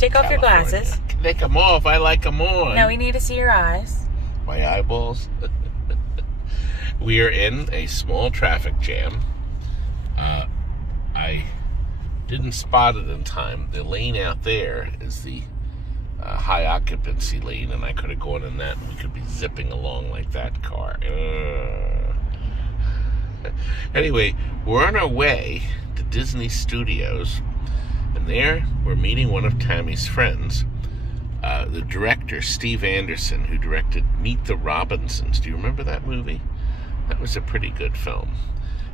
take off your glasses. Take them off. I like them on. No, we need to see your eyes. My eyeballs. We are in a small traffic jam. I didn't spot it in time. The lane out there is the high occupancy lane, and I could have gone in that, and we could be zipping along like that car. Anyway, we're on our way to Disney Studios, and there we're meeting one of Tammy's friends, the director, Steve Anderson, who directed Meet the Robinsons. Do you remember that movie? That was a pretty good film.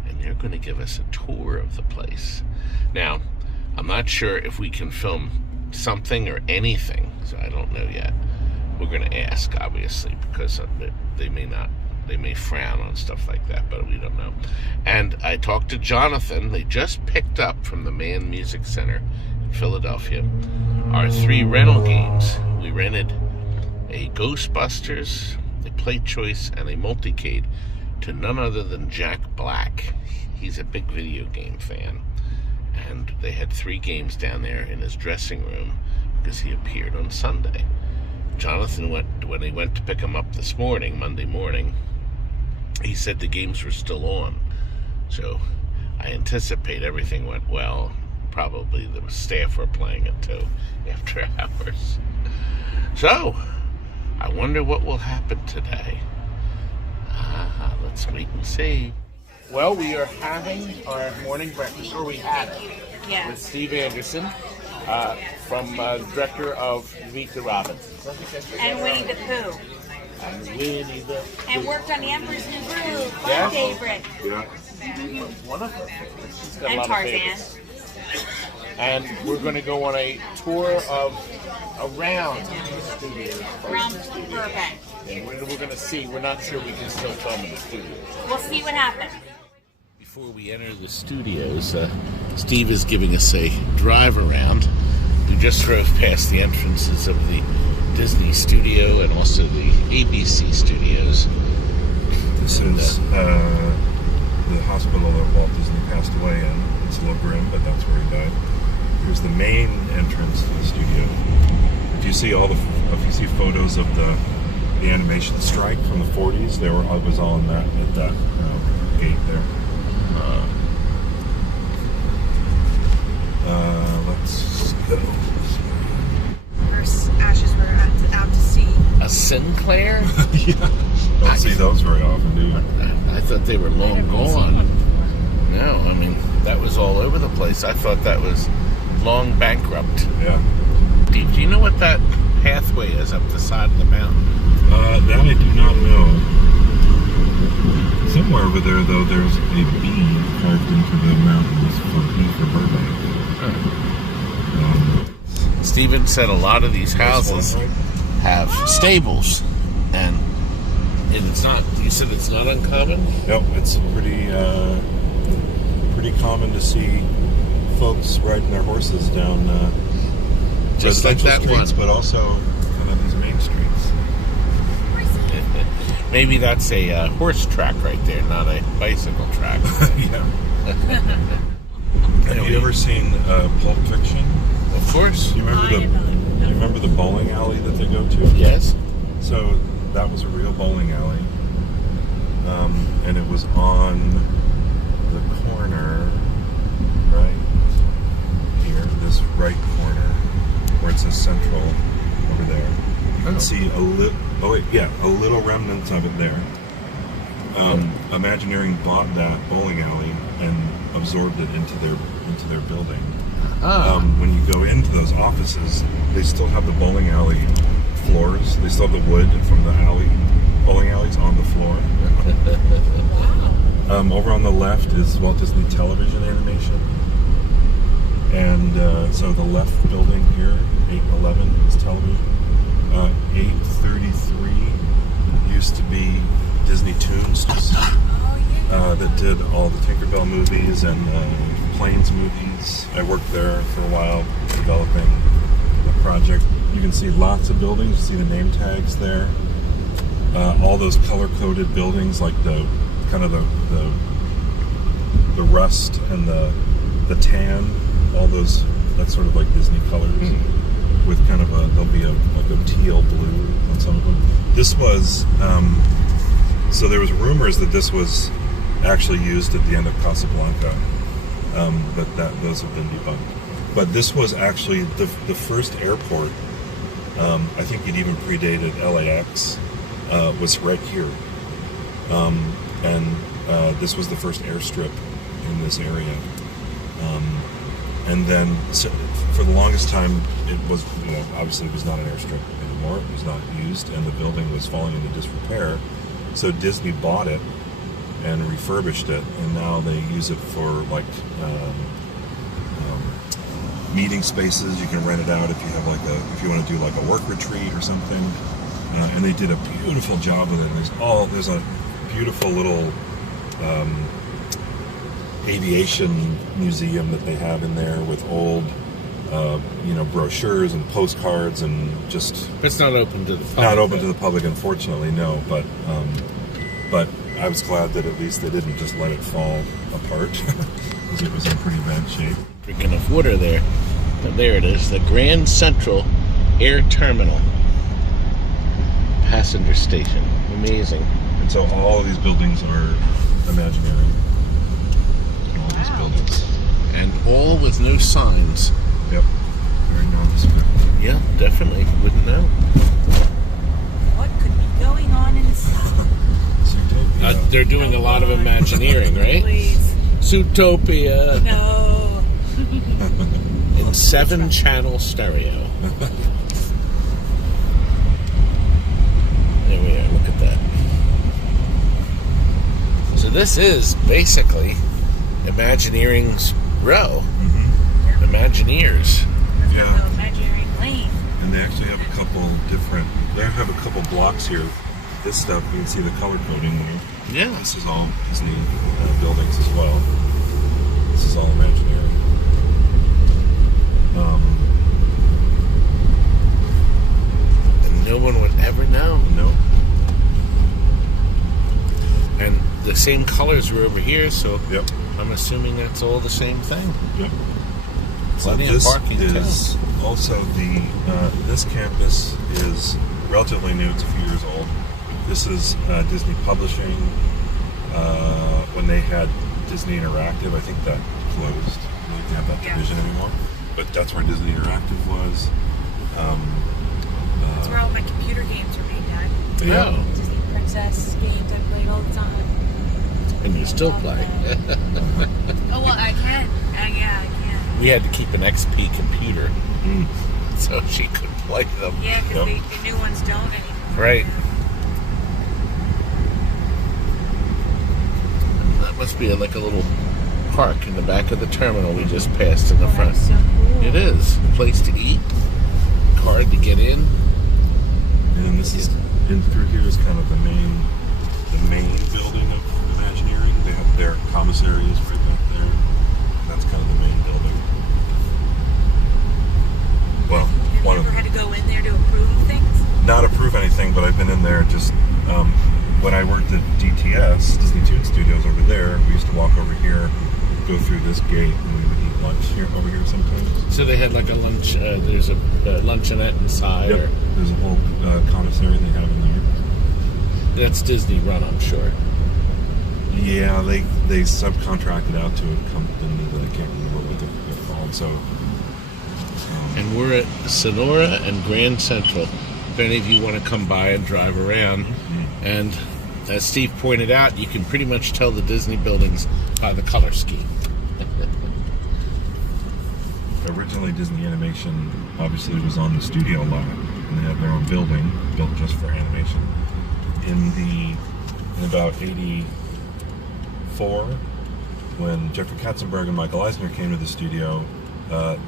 And they're going to give us a tour of the place. Now, I'm not sure if we can film something or anything, so I don't know yet. We're going to ask, obviously, because they may frown on stuff like that, but we don't know. And I talked to Jonathan. They just picked up from the Mann Music Center in Philadelphia our 3 rental games. We rented a Ghostbusters, a Play Choice, and a Multicade to none other than Jack Black. He's a big video game fan. And they had 3 games down there in his dressing room because he appeared on Sunday. Jonathan when he went to pick him up this morning, Monday morning, he said the games were still on. So I anticipate everything went well. Probably the staff were playing it too after hours. So I wonder what will happen today. Let's wait and see. Well, we are having our morning breakfast, or we had it, with Steve Anderson, from director of Meet the Robinsons. And Winnie the Pooh. And Winnie the Pooh. And worked on The Emperor's New Groove, my favorite. Yeah. One of them. She's got And a lot Tarzan. of favorites. And we're going to go on a tour of around the studio. Around Burbank. And we're going to see. We're not sure we can still film in the studio. We'll see what happens. Before we enter the studios, Steve is giving us a drive around. We just drove past the entrances of the Disney studio and also the ABC studios. This is the hospital that Walt Disney passed away in. It's a little grim, but that's where he died. Here's the main entrance to the studio. If you see photos of the animation strike from the 40s, I was all in that at that gate there. Let's go. First ashes were out to sea. A Sinclair? Yeah. Don't see those very often, do you? I thought they were long gone. No, I mean, that was all over the place. I thought that was long bankrupt. Yeah. Do you know what that pathway is up the side of the mountain? That I do not know. Somewhere over there, though, there's a B carved into the mountains for Burbank. Steven said a lot of these houses have stables, and it's not. You said it's not uncommon. Nope, it's pretty common to see folks riding their horses down just like that streets, one, but also kind of these main streets. Maybe that's a horse track right there, not a bicycle track. Yeah. Have you ever seen Pulp Fiction? Of course. Do you remember the bowling alley that they go to? Yes. So that was a real bowling alley, and it was on the corner right here, this right corner, where it says Central over there. You can see a little remnants of it there. Imagineering bought that bowling alley and absorbed it into their building. When you go into those offices, they still have the bowling alley floors. They still have the wood from the bowling alleys on the floor. Over on the left is Walt Disney Television Animation. And so the left building here, 811, is television. 833 used to be Disney Toons that did all the Tinkerbell movies and Planes movies. I worked there for a while developing a project. You can see lots of buildings. You see the name tags there. All those color-coded buildings, like the rust and the tan. All those. That's sort of like Disney colors. with kind of there'll be like a teal blue on some of them. This was, so there was rumors that this was actually used at the end of Casablanca, but those have been debunked. But this was actually the first airport. I think it even predated LAX. Was right here, and this was the first airstrip in this area. And then for the longest time, it was, obviously it was not an airstrip anymore. It was not used, and the building was falling into disrepair. So Disney bought it and refurbished it, and now they use it for like meeting spaces. You can rent it out if you have if you want to do like a work retreat or something. And they did a beautiful job with it. There's a beautiful little aviation museum that they have in there with old, brochures and postcards and just. It's not open to the public. Not open to the public, unfortunately, no. But I was glad that at least they didn't just let it fall apart because it was in pretty bad shape. Drinking of water there. But there it is, the Grand Central Air Terminal. Passenger station. Amazing. And so all of these buildings are Imagineering. All these buildings. And all with no signs. Yep. Very nondescript. Yeah, definitely. Wouldn't know. What could be going on inside? Zootopia. They're doing a lot of Imagineering, right? Please. Zootopia. No. In 7-channel stereo. There we are, look at that. So this is basically Imagineering's row. Mm-hmm. Imagineers. Yeah. Imagineering Lane. And they actually have a couple different, they have a couple blocks here. This stuff, you can see the color coding there. Yeah. This is all Disney buildings as well. This is all Imagineering. And no one would ever know. No. And the same colors were over here, so Yep. I'm assuming that's all the same thing. Yep. Plenty of this parking, is too. also this campus is relatively new. It's a few years old. This is Disney Publishing. When they had Disney Interactive, I think that closed. They don't have that division anymore. But that's where Disney Interactive was. That's where all my computer games were made at. Yeah. Disney Princess games I played all the time. And you still play. Oh, well, I can. Yeah, I can. We had to keep an XP computer so she could play them. Yeah, because Yep. the new ones don't anymore. Right. That must be like a little park in the back of the terminal we just passed in the front. That's so cool. It is. A place to eat. Card to get in. And this is in through here is kind of the main building of Imagineering. They have their commissaries right back there. That's kind of the main building. Well, Have you one of ever them. had to go in there to approve things? Not approve anything, but I've been in there just when I worked at DTS, Disney Toon Studios over there. We used to walk over here, go through this gate, and we would eat lunch here over here sometimes. So they had like a lunch, there's a luncheonette inside. Yep. Or, There's a whole commissary they have in there. that's Disney run, I'm sure. Yeah, they subcontracted out to a company that I can't remember what they're called. So, And we're at Sonora and Grand Central. If any of you want to come by and drive around. And as Steve pointed out, you can pretty much tell the Disney buildings by the color scheme. originally Disney Animation obviously was on the studio lot, and they had their own building built just for animation. In about '84, when Jeffrey Katzenberg and Michael Eisner came to the studio,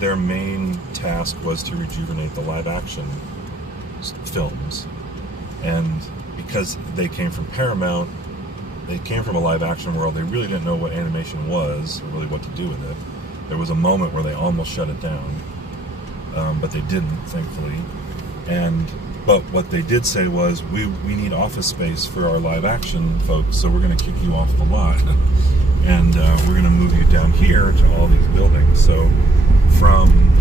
their main task was to rejuvenate the live-action films. And because they came from Paramount, they came from a live-action world, they really didn't know what animation was, or really what to do with it. There was a moment where they almost shut it down, but they didn't, thankfully. But what they did say was, we need office space for our live-action folks, so we're going to kick you off the lot. And we're going to move you down here to all these buildings. So from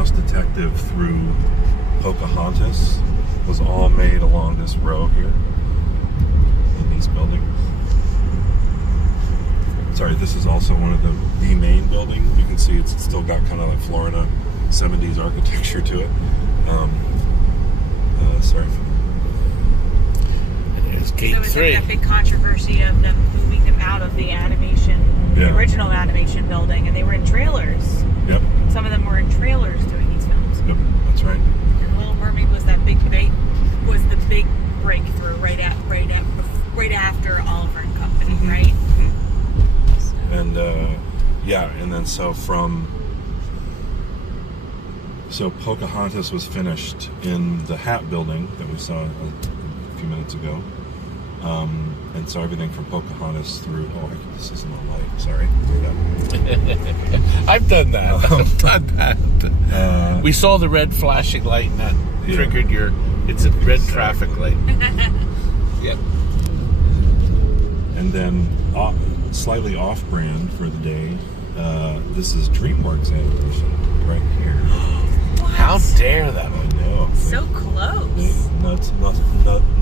Mouse Detective through Pocahontas was all made along this row here in these buildings. Sorry, this is also one of the main building. You can see it's still got kind of like Florida 70s architecture to it. Sorry. There's gate There was 3. like that big controversy of them moving them out of the the original animation building, and they were in trailers. Yep. Some of them were in trailers doing these films. Yep, that's right. And Little Mermaid was that big the big breakthrough right after Oliver and Company, Mm-hmm. right? Mm-hmm. And and then so Pocahontas was finished in the Hat building that we saw a few minutes ago. And so everything from Pocahontas through... this isn't on light. Sorry. I've done that. I've done that. We saw the red flashing light, and that triggered your... It's a red traffic light. Yep. And then slightly off-brand for the day, this is DreamWorks animation right here. How dare that? I know. So close. They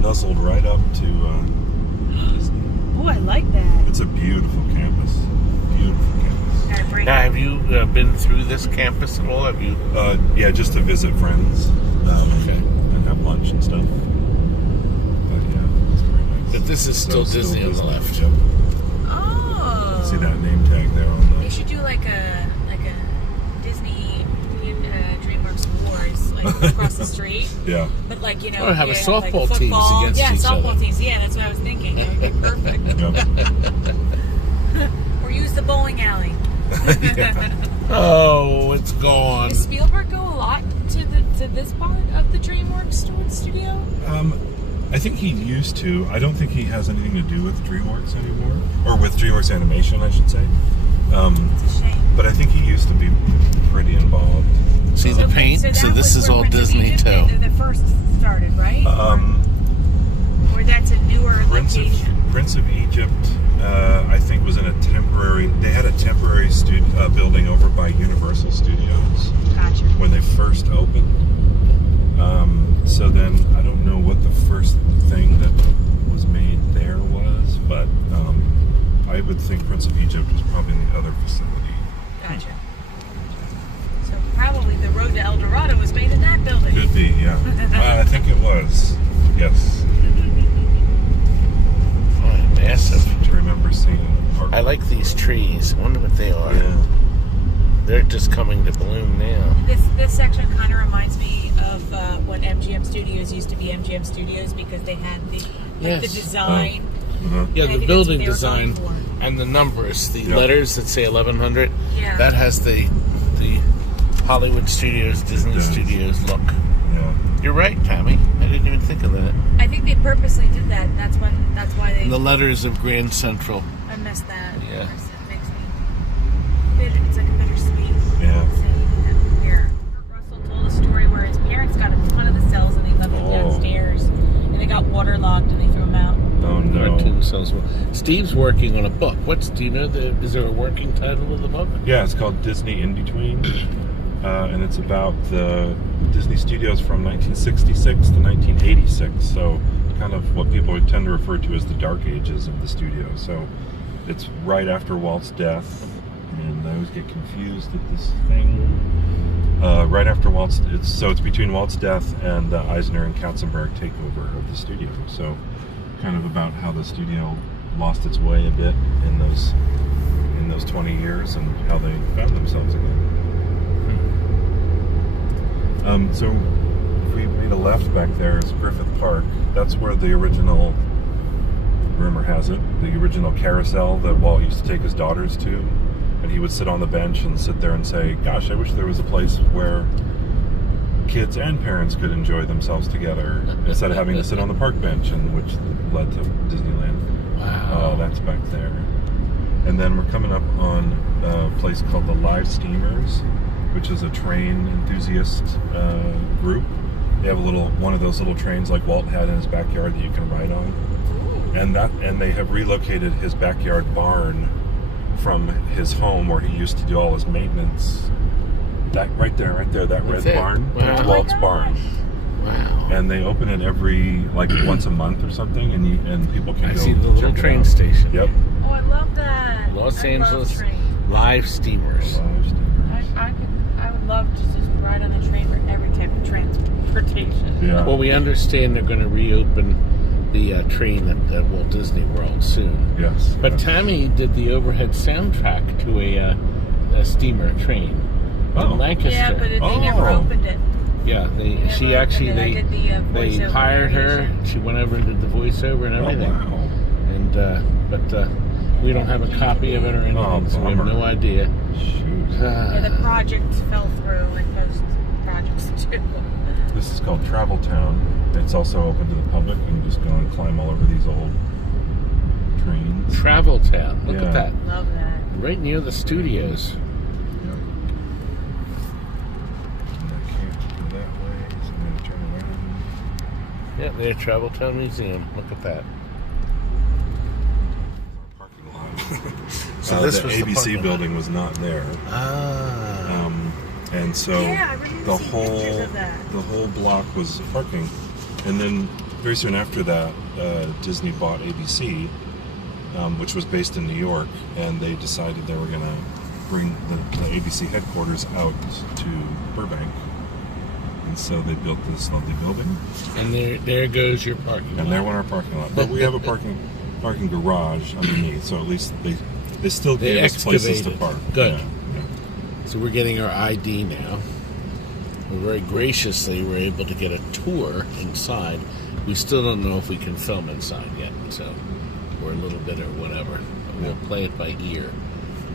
nuzzled right up to Disney. Oh, I like that. It's a beautiful campus. Beautiful campus. Now, have you been through this campus at all? Have you? Yeah, just to visit friends. Okay. And have lunch and stuff. But yeah, it's very nice. But this is still Disney on the left. Yep. Oh. See that name tag there on the... They should do like a Disney DreamWorks Wars like across the street. Yeah. But like, you know, Or have a softball like teams football. against yeah, each softball other. teams. Yeah, that's what I was thinking. That would be perfect. Yep. Or use the bowling alley. Oh, it's gone. Does Spielberg go a lot to this part of the DreamWorks studio? I think he used to. I don't think he has anything to do with DreamWorks anymore. Or with DreamWorks Animation, I should say. It's a shame. But I think he used to be pretty involved. See the paint? that So this was is where all Prince of Disney Egypt, too. The first started, right? Or that's a newer location. Prince of Egypt, I think, was in a temporary... They had a temporary building over by Universal Studios Gotcha. when they first opened. So then, I don't know what the first thing that was made there was, but I would think Prince of Egypt was probably in the other facility. Gotcha. So probably the road to El Dorado was made in that building. Could be, yeah. I think it was. Yes. Oh, massive. To remember seeing. I like these trees. I wonder what they are. Yeah. They're just coming to bloom now. This section kind of reminds me of when MGM Studios used to be MGM Studios because they had the design. Uh-huh. Yeah, I the think building that's what they were design going for. and the numbers, the Yeah. letters that say 1100. Yeah. That has the Hollywood Studios, Disney Does. Studios look. Yeah. You're right, Tammy. I didn't even think of that. I think they purposely did that, and that's why they. And the letters of Grand Central. I missed that. Yeah. It makes me. It's like a bittersweet. Yeah. Thing here. Russell told a story where his parents got a ton of the cells and they left them downstairs, and they got waterlogged and they threw them out. Oh, no. Steve's working on a book. Do you know is there a working title of the book? Yeah, it's called Disney In Between. And it's about the Disney Studios from 1966 to 1986. So kind of what people tend to refer to as the dark ages of the studio. So it's right after Walt's death. And I always get confused at this thing. Right after Walt's... It's between Walt's death and the Eisner and Katzenberg takeover of the studio. So kind of about how the studio lost its way a bit in those 20 years and how they found themselves again. So if we made a left back there is Griffith Park. That's where the original, rumor has it, the original carousel that Walt used to take his daughters to. And he would sit on the bench and sit there and say, gosh, I wish there was a place where kids and parents could enjoy themselves together instead of having to sit on the park bench, and which led to Disneyland. Wow. That's back there. And then we're coming up on a place called the Live Steamers, which is a train enthusiast group. They have one of those little trains like Walt had in his backyard that you can ride on. And they have relocated his backyard barn from his home where he used to do all his maintenance That right there, that That's red it? barn. Wow. That's Walt's barn. Wow. And they open it every once a month or something, and people can I go see the little check it train out. station. Yep. Oh, I love that. Los I Angeles love trains. live steamers. I would love to just ride on the train for every type of transportation. Yeah. Well, we understand they're going to reopen the train at Walt Disney World soon. Yes. But yes. Tammy did the overhead soundtrack to a steamer train in Lancaster. Yeah, but they never opened it. Yeah, she actually I did the they voiceover hired her. narration. She went over and did the voiceover and everything. Oh, wow. And but we don't have a copy of it or anything, so we have bummer. no idea. Shoot. Yeah, the project fell through and post projects too. This is called Travel Town. It's also open to the public. You can just go and climb all over these old trains. Travel Town. Look Yeah. at that. Love that. Right near the studios. Yep. And I can't go that way, so I'm going to turn around. Yeah, there's Travel Town Museum. Look at that. Parking lot. So this the was the ABC parking lot. building was not there. Ah. And so Yeah, I remember the seeing whole pictures of that. the whole block was parking, and then very soon after that, Disney bought ABC, which was based in New York, and they decided they were going to bring the ABC headquarters out to Burbank, and so they built this lovely building, And there goes your parking lot. and there went our parking lot. But we have a parking garage underneath, so at least they still They gave us places to excavated. park. Good. Yeah, yeah. So we're getting our ID now. We very graciously were able to get a tour inside. We still don't know if we can film inside yet, so or a little bit or whatever. We'll play it by ear.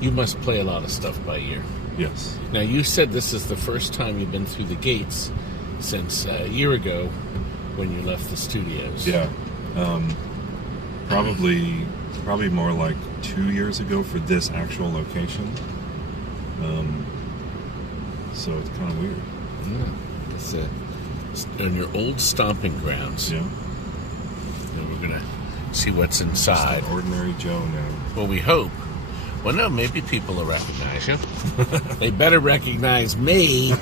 You must play a lot of stuff by ear. Yes. Now you said this is the first time you've been through the gates since a year ago when you left the studios. Yeah. Probably more like 2 years ago for this actual location. So it's kind of weird. Yeah. It's on your old stomping grounds. Yeah. And we're gonna see what's inside. Just an ordinary Joe now. Well, we hope. Well, no, maybe people will recognize you. They better recognize me.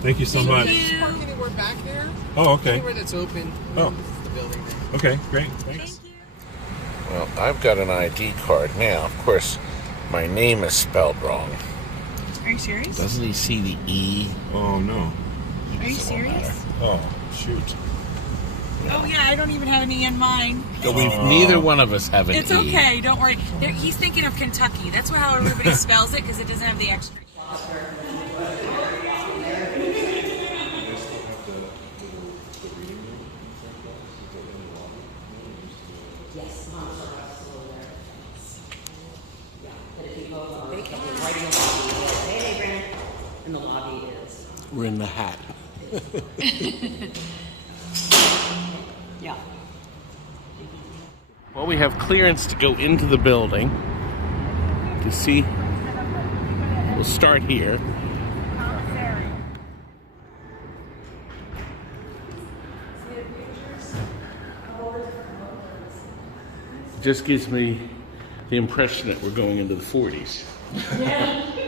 Thank you so much. Park anywhere back there. Oh, okay. Anywhere that's open. Oh. The building there. Okay, great. Thanks. Well, I've got an ID card now. Of course, my name is spelled wrong. Are you serious? Doesn't he see the E? Oh, no. Are you So it won't serious? Oh, shoot. Oh yeah, I don't even have any in mine. matter. Neither one of us have an It's E. okay, don't worry. He's thinking of Kentucky. That's how everybody spells it because it doesn't have the extra. And the lobby is, We're in the hat. yeah. Well, we have clearance to go into the building to see. We'll start here. It just gives me the impression that we're going into the 40s.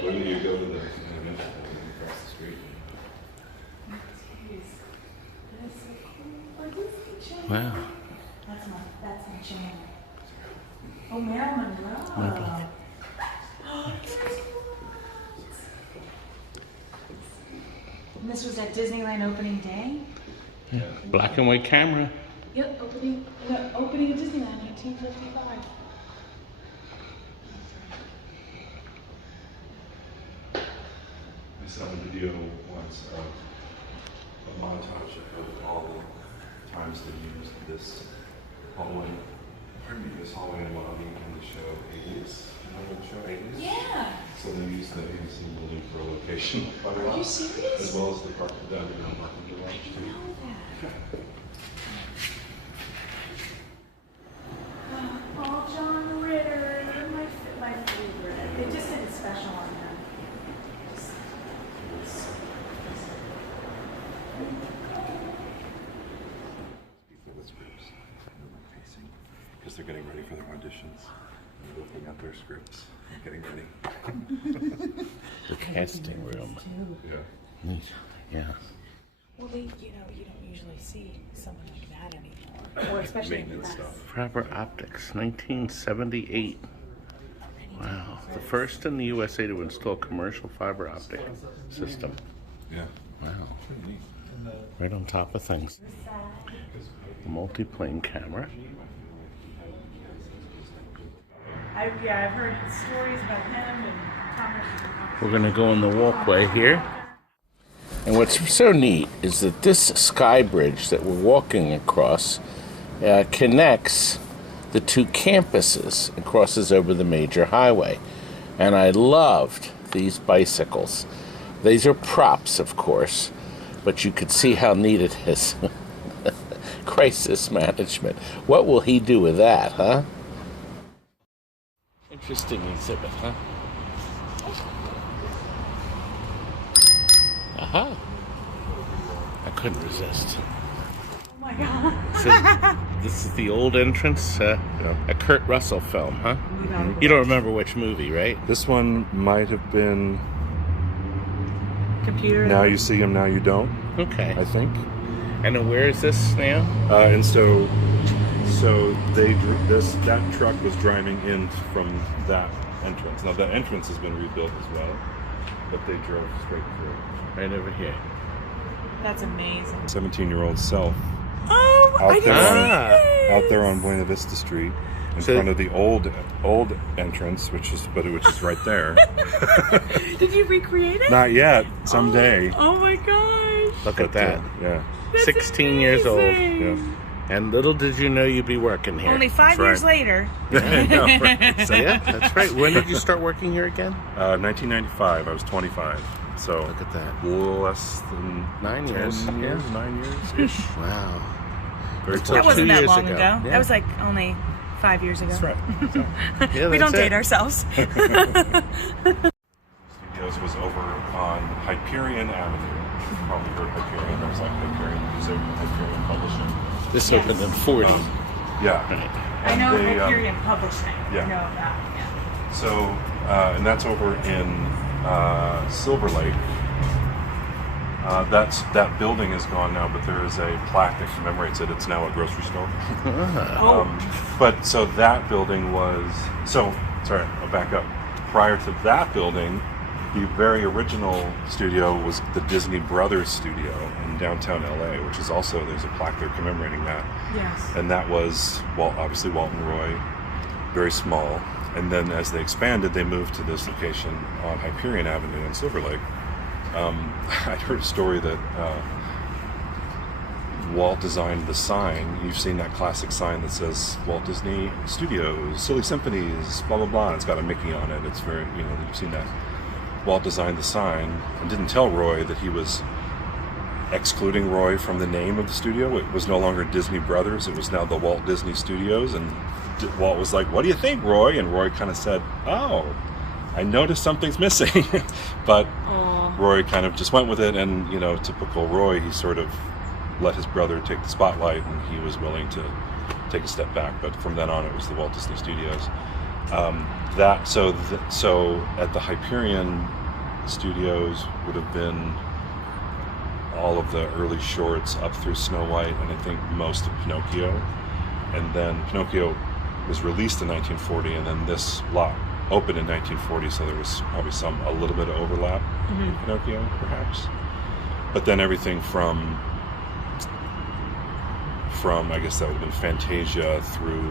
When do you go to the across the street? Wow. That's my jam. Oh, Marilyn Monroe. And this was at Disneyland opening day? Black and white camera. Yep, opening of Disneyland, 1955. I saw a video once of a montage of all the times they used this hallway. This hallway and lobby in the show 80s. You know the show 80s? Yeah. So they used the ABC building for a location. Are you serious? As well as the park down in the parking garage too. Oh, John Ritter, my favorite. They just did a special on them. Before this groups, facing because they're getting ready for their auditions. typing out their scripts and getting ready. The casting room. Yeah. Neat. Yeah. Well, you don't usually see someone like that anymore. Or especially Maintenance stuff. Fiber optics, 1978. Wow. The first in the USA to install commercial fiber optic system. Yeah. Wow. Pretty neat. Right on top of things. A multi-plane camera. I've heard stories about him and Thomas. We're going to go on the walkway here. And what's so neat is that this sky bridge that we're walking across connects the two campuses and crosses over the major highway. And I loved these bicycles. These are props, of course, but you could see how neat it is. Crisis management. What will he do with that, huh? Interesting exhibit, huh? Aha. I couldn't resist. Oh my God. So, this is the old entrance, a Kurt Russell film, huh? You don't remember which movie, right? This one might have been Computer. Now You See Him, Now You Don't, Okay. I think. And then where is this now? And so that truck was driving in from that entrance. Now that entrance has been rebuilt as well, but they drove straight through. Right over here. That's amazing. 17-year-old self Oh, I didn't see this. out there on Buena Vista Street in So- front of the old entrance, which is right there. Did you recreate it? Not yet. Someday. Oh my gosh. Look at that. Yeah. That's 16 years old. amazing. Yeah. And little did you know you'd be working here. Only 5 That's years right. later. I know, right? So, yeah, that's right. When did you start working here again? 1995. I was 25. So Look at that. less than 9 10 years. years, Yeah. 9 years ish. Wow. Very That That fortunate. wasn't that 2 years long ago. ago. That was like only 5 years ago. That's right. So, Yeah, We that's don't date it. ourselves. Studios was over on Hyperion Avenue. You've probably heard Hyperion. There's like Hyperion Music, Hyperion Publishing. This Yes. opened in 40. Yeah. Right. I know they, Hyperion Publishing. yeah. I know that. Yeah. So, and that's over in Silver Lake. That building is gone now, but there is a plaque that commemorates it. It's now a grocery store. Oh. But so that building was sorry, I'll back up. Prior to that building, the very original studio was the Disney Brothers studio in downtown LA, which is also, there's a plaque there commemorating that. Yes. And that was, obviously Walt and Roy, very small. And then as they expanded, they moved to this location on Hyperion Avenue in Silver Lake. I'd heard a story that Walt designed the sign. You've seen that classic sign that says Walt Disney Studios, Silly Symphonies, blah, blah, blah. And it's got a Mickey on it. It's very, you've seen that. Walt designed the sign and didn't tell Roy that he was excluding Roy from the name of the studio. It was no longer Disney Brothers. It was now the Walt Disney Studios. And Walt was like, "What do you think, Roy?" And Roy kind of said, "Oh, I noticed something's missing." But Roy kind of just went with it. And, typical Roy, he sort of let his brother take the spotlight, and he was willing to take a step back. But from then on, it was the Walt Disney Studios. So at the Hyperion Studios would have been all of the early shorts up through Snow White, and I think most of Pinocchio. And then Pinocchio was released in 1940, and then this lot opened in 1940, so there was probably a little bit of overlap in Pinocchio, perhaps. But then everything from I guess that would have been Fantasia through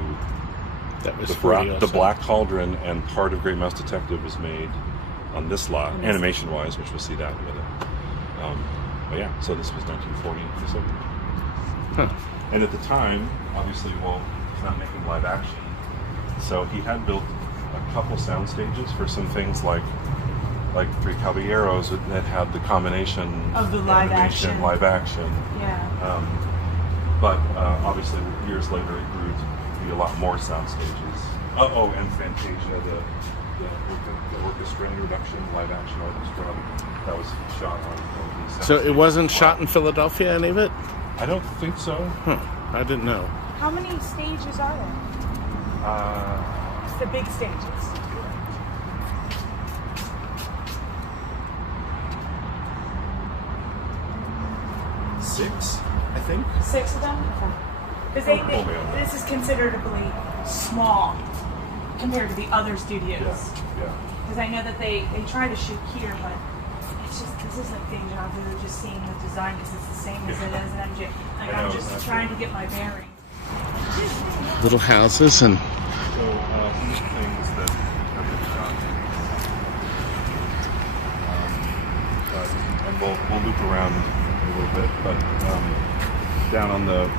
That was the 40 also. Black Cauldron, and part of Great Mouse Detective was made on this lot, animation-wise, which we'll see that with it. But yeah, so this was 1940. This opened. Huh. And at the time, obviously, Walt was not making live action, so he had built a couple sound stages for some things like Three Caballeros that had the combination Of the live animation, action. live action. Yeah. But obviously, years later, it grew to be a lot more sound stages. And Fantasia, the orchestra introduction, live action orchestra, that was shot on these sound So it stages. wasn't shot in Philadelphia, any of it? I don't think so. Huh. I didn't know. How many stages are there? the big stages. Six, I think. 6 of them? Because this is considerably small compared to the other studios. Yeah. Because I know that they try to shoot here, but it's just, this is like deja vu, just seeing the design because it's the same as it is at MJ. Like, I'm just trying to get my bearings. Little houses and So these things that have been shot. And we'll loop around a little bit, but down on the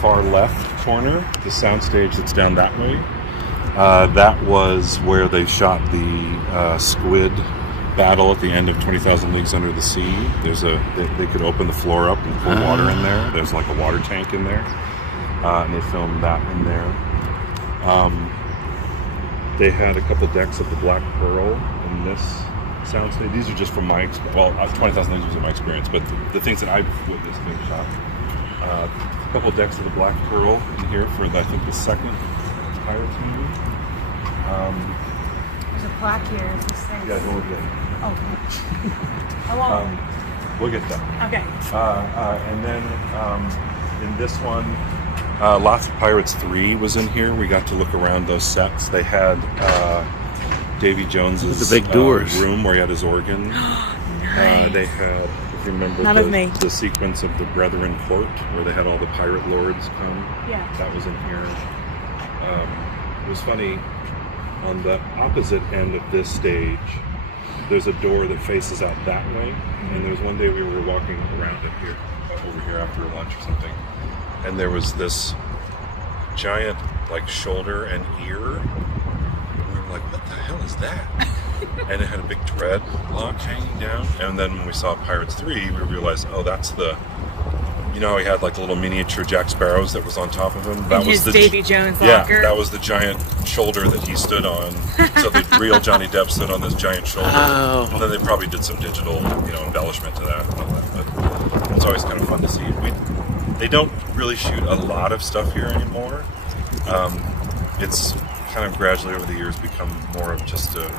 far left corner, the soundstage that's down that way, that was where they shot the squid battle at the end of 20,000 Leagues Under the Sea. They could open the floor up and pour water in there. There's like a water tank in there. And they filmed that in there. They had a couple decks of the Black Pearl in this soundstage. These are just from my experience. Well, 20,000 Leagues was in my experience, but the things that I've witnessed being shot. A couple decks of the Black Pearl in here for, I think, the second Pirates movie. There's a plaque here. Is this thing? Yeah, we'll get it. Oh. How long? We'll get that. Okay. And then in this one, Lots of Pirates 3 was in here. We got to look around those sets. They had Davy Jones's the big doors. Room where he had his organ. Nice. They had, if you remember, Not of me. the sequence of the Brethren Court where they had all the pirate lords come. Yeah. That was in here. It was funny, on the opposite end of this stage, there's a door that faces out that way. And there was one day we were walking around it here, over here after lunch or something. And there was this giant, like, shoulder and ear. And we were like, what the hell is that? And it had a big dreadlock hanging down. And then when we saw Pirates 3, we realized, oh, that's the... You know how he had, like, little miniature Jack Sparrows that was on top of him? That was his Davy Jones Yeah, locker. that was the giant shoulder that he stood on. So the real Johnny Depp stood on this giant shoulder. Oh. And then they probably did some digital, embellishment to that and all that. But it's always kind of fun to see. They don't really shoot a lot of stuff here anymore. It's kind of gradually over the years become more of just the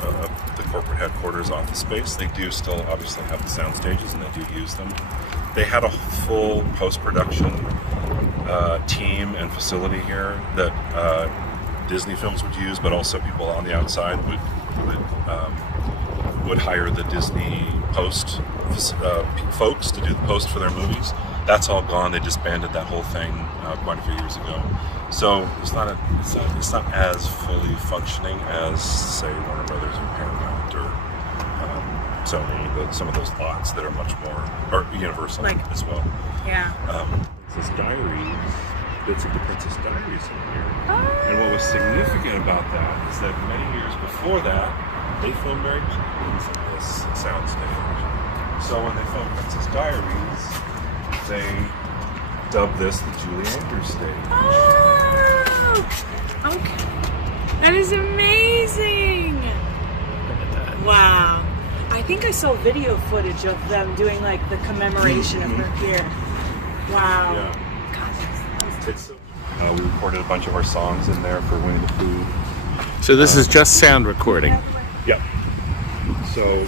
corporate headquarters office space. They do still obviously have the sound stages and they do use them. They had a full post-production team and facility here that Disney films would use, but also people on the outside would hire the Disney post folks to do the post for their movies. That's all gone. They disbanded that whole thing quite a few years ago. So it's not as fully functioning as, say, Warner Brothers or Paramount or Sony. Some of those lots that are much more, or Universal as well. Yeah. It says diaries, bits of the Princess Diaries in here. And what was significant about that is that many years before that, they filmed Mary Poppins in this soundstage. So when they filmed Princess Diaries, they dubbed this the Julie Andrews stage. Oh, okay. That is amazing. look at that. Wow. I think I saw video footage of them doing like the commemoration of her here. Wow. Yeah. God, It's, we recorded a bunch of our songs in there for Winnie the Pooh. So this is just sound recording. Yep. So,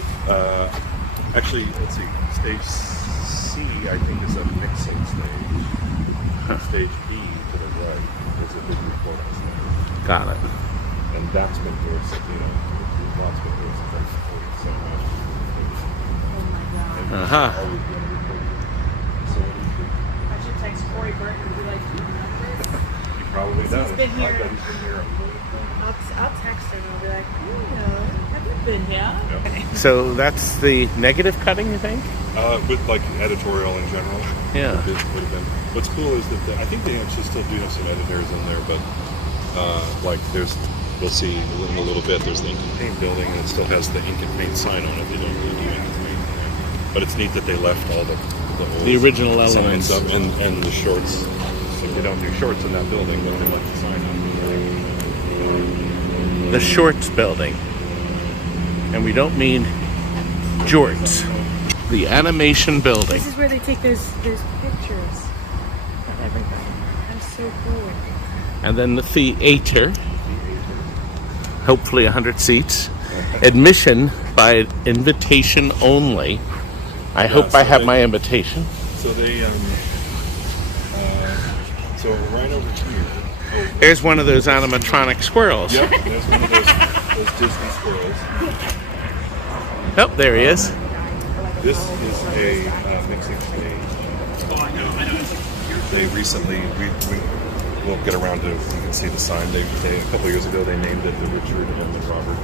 actually, let's see. Stage C, I think, is a mixing stage. Stage B to the right is a big recording stage. Got it. And that's been here, so, lots been here since I recorded so much. oh my God. And Uh-huh. always been a recording facility. I should text Corey Burton and be like, do you remember this? He probably does. been here. I bet he's been here. I'll text him and I'll be like, have you been here? Yep. So that's the negative cutting, you think? With like editorial in general. Yeah. Would have been. What's cool is that I think they actually still do have some editors in there, but we'll see in a little bit. There's the ink and paint building, and it still has the ink and paint sign on it. They don't really do ink and paint in there. But it's neat that they left all the old original signs elements up and the shorts. So they don't do shorts in that building, but they left the sign up. The Shorts building. And we don't mean jorts. The animation building. This is where they take those pictures of everybody. That's so cool. And then the theater. hopefully 100 seats. Admission by invitation only. I hope I have my invitation. So they, so right over here. There's one of those animatronic squirrels. Yep, there's one of those Disney squirrels. Oh, there he is. This is a mixing stage. They recently, we'll get around to, you can see the sign. They a couple years ago, they named it the Richard and the Robert.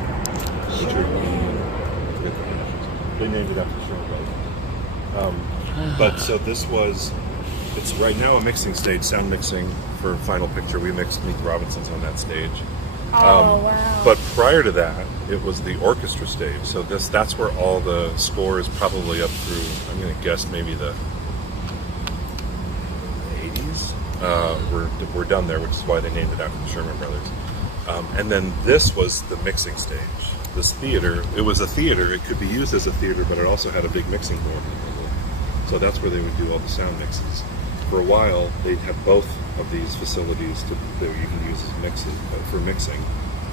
They named it after Sherlock. But so this was, it's right now a mixing stage, sound mixing for Final Picture. We mixed Meet the Robinsons on that stage. Wow. But prior to that, it was the orchestra stage. So that's where all the score is probably up through, I'm going to guess maybe the 80s. We're done there, which is why they named it after the Sherman Brothers. And then this was the mixing stage. This theater, it was a theater. It could be used as a theater, but it also had a big mixing board. So that's where they would do all the sound mixes. For a while, they'd have both of these facilities that you can use as for mixing.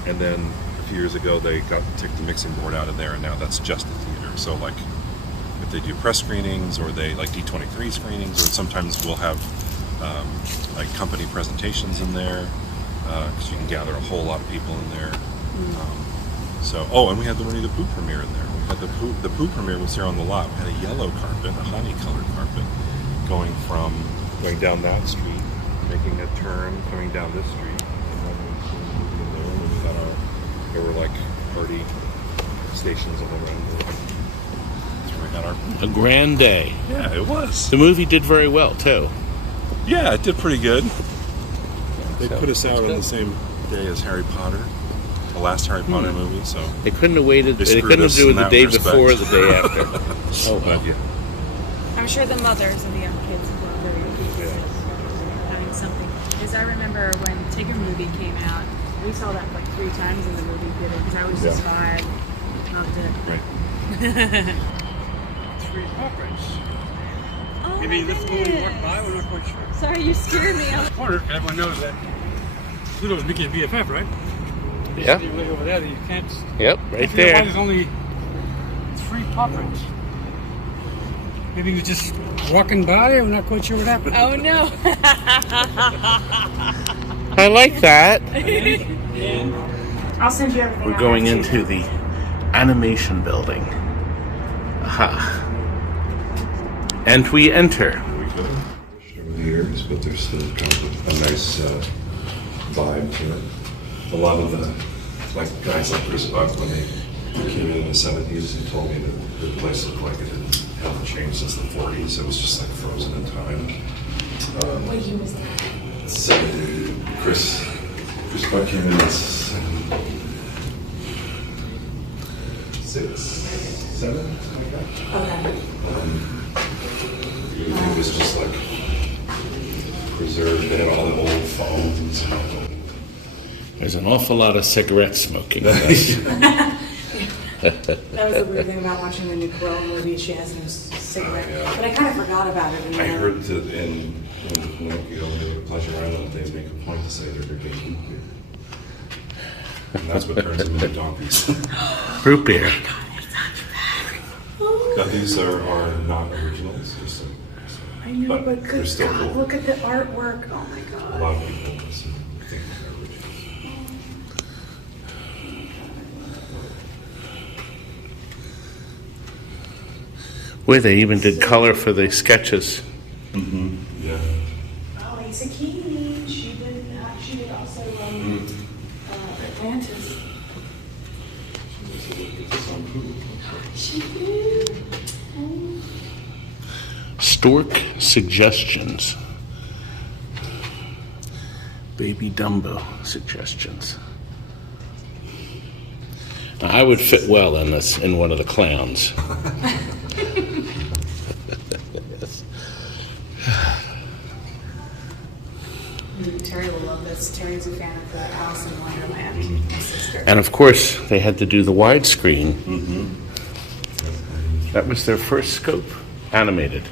And then a few years ago, they took the mixing board out of there, and now that's just a theater. So like, if they do press screenings, or they like D23 screenings, or sometimes we'll have like company presentations in there, because you can gather a whole lot of people in there. And we had the Winnie the Pooh premiere in there. We had the Pooh premiere was here on the lot. We had a yellow carpet, a honey-colored carpet, going down that street, making a turn, coming down this street, and then there were like party stations all around there. That's where we had our A grand day. Yeah, it was. The movie did very well, too. Yeah, it did pretty good. They put us out on the same day as Harry Potter, the last Harry Potter movie, so... They couldn't have waited. They They screwed couldn't have us do it in the that day respect. before or the day after. Oh, well. Yeah. I'm sure the mothers of the young kids were very appreciative having something. Because I remember when Tigger movie came out, we saw that like 3 times in the movie theater because I was just 5. Loved it. Right. 3 puppets. Oh Maybe my this movie goodness. worked by, we're not quite sure. Sorry, you scared me. Corner, everyone knows that Pluto's Mickey's BFF, right? Yeah. You look over there, you can't. Yep, I right feel like there. There's only 3 puppets. Maybe he was just walking by there, we're not quite sure what happened. Oh no. I like that. I'll send you everything. We're going into the animation building. Aha. And we enter. Over the years, but there's still kind of a nice vibe to it. A lot of the guys like Chris Buck, when they came in the 70s, and told me that the place looked like it hadn't changed since the 40s. It was just like frozen in time. What year was that? 70. Chris Buck came in at 6, 7, something like that. Okay. Everything was just like preserved. They had all the old phones. There's an awful lot of cigarette smoking. in this. That was the weird thing about watching the new Cruella movie. She has no cigarette. Yeah. But I kind of forgot about it. I heard that in Pinocchio, they would Pleasure Island, they make a point to say they're drinking root beer. And that's what turns them into donkeys. Root beer. Now, these are not originals. I know, but they're good still God, cool. look at the artwork. Oh my A God. lot of people think they're originals. Where they even did color for the sketches. Yeah. Oh, Lisa Keeney. She did also Atlantis. She did. Stork Suggestions. Baby Dumbo Suggestions. Now, I would fit well in this, in one of the clowns. Terry will love this. Terry's a fan of the Alice in Wonderland. My sister. And of course, they had to do the widescreen. That was their first scope animated.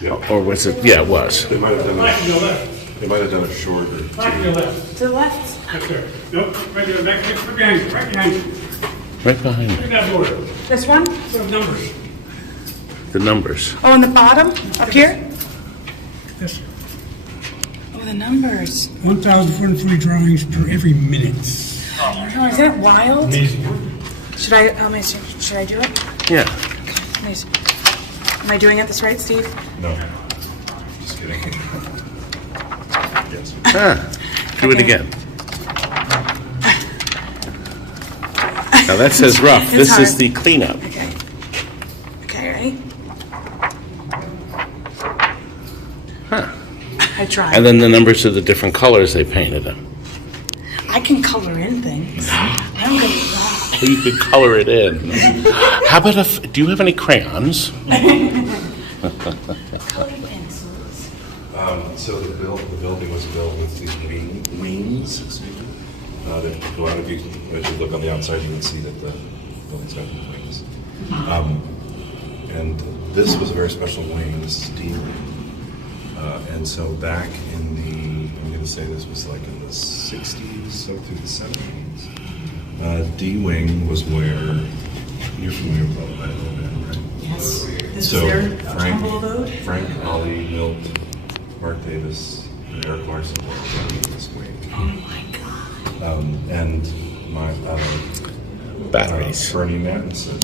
Yeah. Or was it? Yeah, it was. They might have done it. They might have done it shorter. Back to your left. To the left. Right there. Nope, right there, back behind you, right behind you. Right behind Look at me. that border. This one? Those numbers. The numbers. Oh, in the bottom? Up here? This. Oh, the numbers. 1,403 drawings per every minute. Oh, is that wild? Amazing. Should I do it? Yeah. Nice. Am I doing it this right, Steve? No. Just kidding. Yes. Do it again. Now that says rough. It's This is hard. the cleanup. Okay. Okay, ready? Huh. I tried. And then the numbers of the different colors they painted them. I can color in things. I'm good at that. You could color it in. How about do you have any crayons? Colored pencils. So the building was built with these wings, excuse me, that go out. If you look on the outside, you can see that the building's got these wings. And this was a very special wing. This is D wing. And so back in the, I'm going to say this was like in the 60s, so through the 70s, D wing was where, you're familiar with all of that a little bit, right? Yes. This So was their tumble abode. Frank, Ollie, Milt, Mark Davis, and Eric Larson were in this wing. Oh my God. And my Batteries. Bernie Mattinson.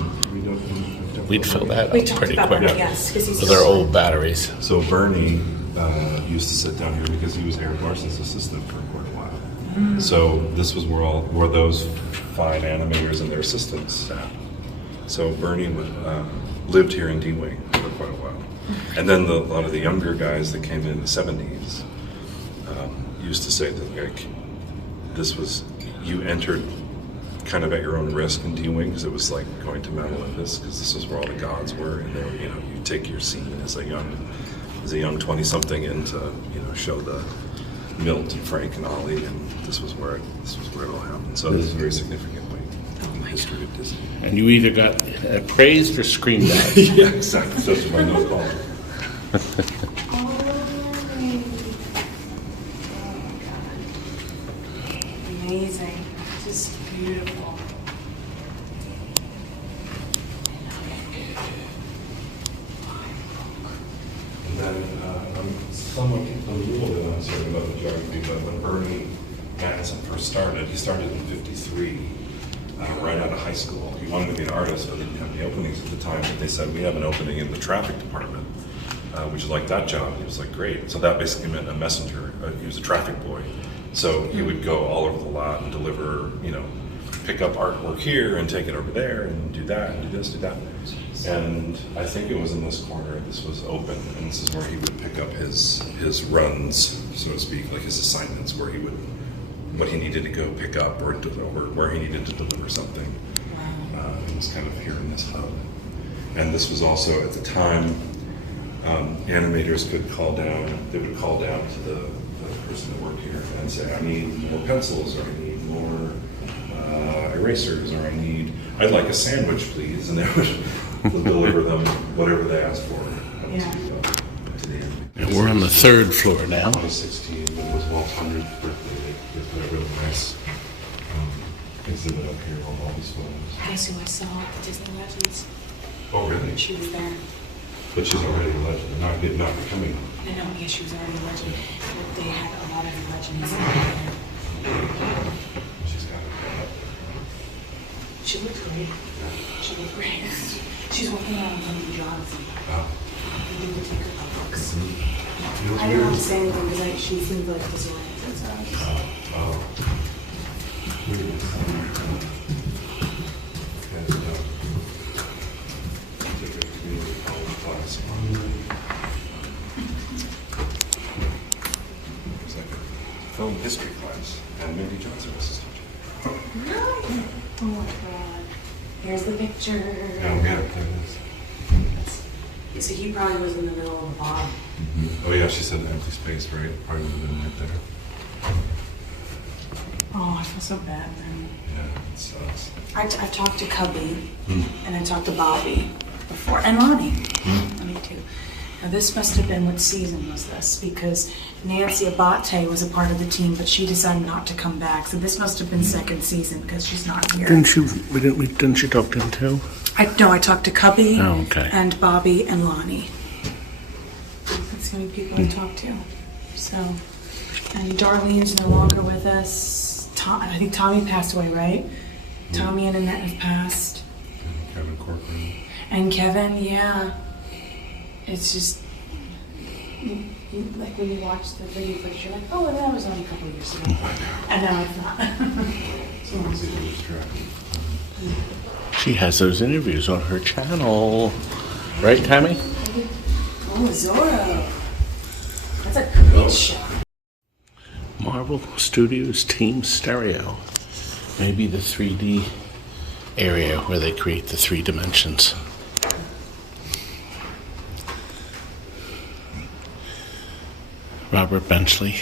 We'd fill that We up talked pretty about quick. that, yes, because he's With our old batteries. So Bernie used to sit down here because he was Eric Larson's assistant for quite a while. So this was where those fine animators and their assistants sat. So Bernie lived here in D-Wing for quite a while. And then a lot of the younger guys that came in the 70s used to say that like this was, you entered kind of at your own risk in D-Wing because it was like going to Mount Olympus because this is where all the gods were, and they were, you take your scene as a young 20-something and to show the Milt and Frank and Ollie, and this was where it all happened. So this is a very significant way in the history of Disney. And you either got praised or screamed at. Yeah, exactly. That's what my notes called. Amazing. Just beautiful. And then I'm a little bit uncertain about the geography, but when Bernie Mattinson first started, he started in '53, right out of high school. He wanted to be an artist, but didn't have the openings at the time. But they said, we have an opening in the traffic department. Would you like that job? And he was like, great. So that basically meant a messenger. He was a traffic boy. So he would go all over the lot and deliver, pick up artwork here and take it over there and do that and do this, do that. And I think it was in this corner, this was open, and this is where he would pick up his runs, so to speak, like his assignments, where he would, what he needed to go pick up or where he needed to deliver something. It was kind of here in this hub. And this was also, at the time, animators could call down, they would call down to the person that worked here and say, I need more pencils, or I need more erasers, or I'd like a sandwich, please, and they would deliver them whatever they asked for. Yeah. To the end. And we're on the 3rd floor now. I was 16, when it was Walt's 100th birthday, they put a really nice exhibit up here on all these photos. Guess who I saw at the Disney Legends? Oh, really? She was there. But she's already a legend, not becoming one. No, yes, she was already a legend. They had a lot of legends there. She's got it up. She looked great. She looked great. She's working on Wendy Johnson. Oh. We did the Tinkerbell books. You know what's I didn't weird? want to say anything because she seemed like disoriented. So. Oh. It's like a film history class, and Mindy Johnson was his teacher. Really? Oh my God. Here's the picture. Yeah, there it is. So he probably was in the middle of a bomb. Oh yeah, she said empty space, right? Probably would have been right there. Oh, I feel so bad for him. Yeah, it sucks. I've talked to Cubby and I talked to Bobby before, and Lonnie. Lonnie too. Now this must have been, what season was this? Because Nancy Abate was a part of the team, but she decided not to come back. So this must have been second season because she's not here. Didn't you talk to him too? I talked to Cubby Oh, okay. and Bobby and Lonnie. That's the only people I talked to. So, and Darlene's no longer with us. I think Tommy passed away, right? Tommy and Annette have passed. Kevin Corcoran. And Kevin, yeah. It's just, like when you watch the video footage, you're like, oh, well, that was only a couple of years ago. And now it's not. So easy to lose track. She has those interviews on her channel. Right, Tammy? Oh, Zorro. That's a great show. Marvel Studios Team Stereo. Maybe the 3D area where they create the 3 dimensions. Robert Benchley.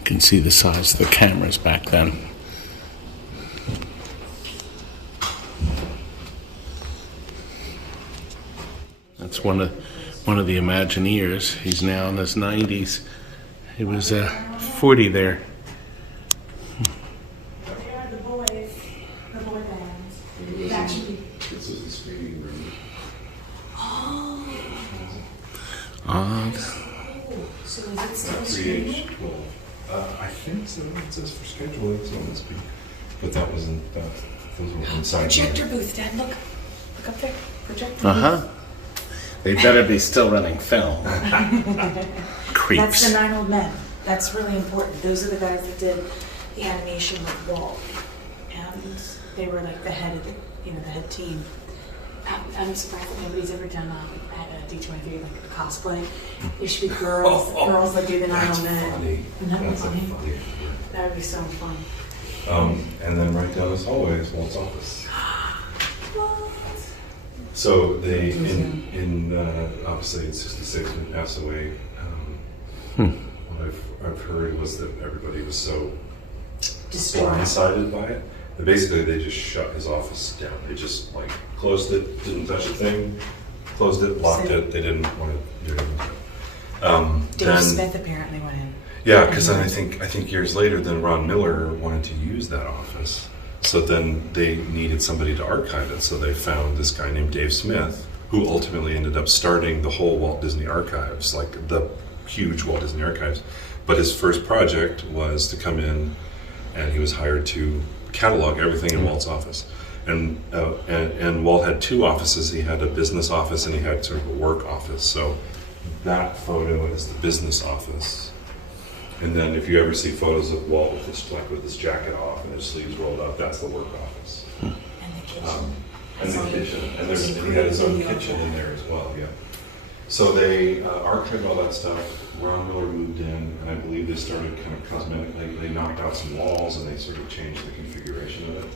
You can see the size of the cameras back then. That's one of the Imagineers. He's now in his 90s. He was 40 there. They are the boys, the boy bands. Actually, This is the screening room. Odd. so is it still 3H12. I think so. It says for scheduling, so let's be. But that wasn't. Those were inside. Projector booth, Dad. Look up there. Projector booth. Uh-huh. They better be still running film. Creeps. That's the 9 Old Men. That's really important. Those are the guys that did the animation with Walt, and they were like the head of the head team. I'm surprised that nobody's ever done at D23 like a cosplay. There should be girls that do the 9 Old Men. Funny. Isn't that That's funny? a funny. That would be so fun. And then right down this hallway is Walt's office. So they, obviously in '66 when he passed away, what I've heard was that everybody was so blindsided by it that basically they just shut his office down. They just like closed it, didn't touch a thing, closed it, locked it. They didn't want to do anything. Dave Smith apparently went in. Yeah, because then I think years later, then Ron Miller wanted to use that office. So then they needed somebody to archive it. So they found this guy named Dave Smith, who ultimately ended up starting the whole Walt Disney Archives, like the huge Walt Disney Archives. But his first project was to come in, and he was hired to catalog everything in Walt's office. And Walt had 2 offices. He had a business office and he had sort of a work office. So that photo is the business office. And then if you ever see photos of Walt with his jacket off and his sleeves rolled up, that's the work office. And the kitchen. And the kitchen. And he had his own kitchen in there as well, yeah. So they archived all that stuff. Ron Miller moved in, and I believe they started kind of cosmetically. They knocked out some walls and they sort of changed the configuration of it.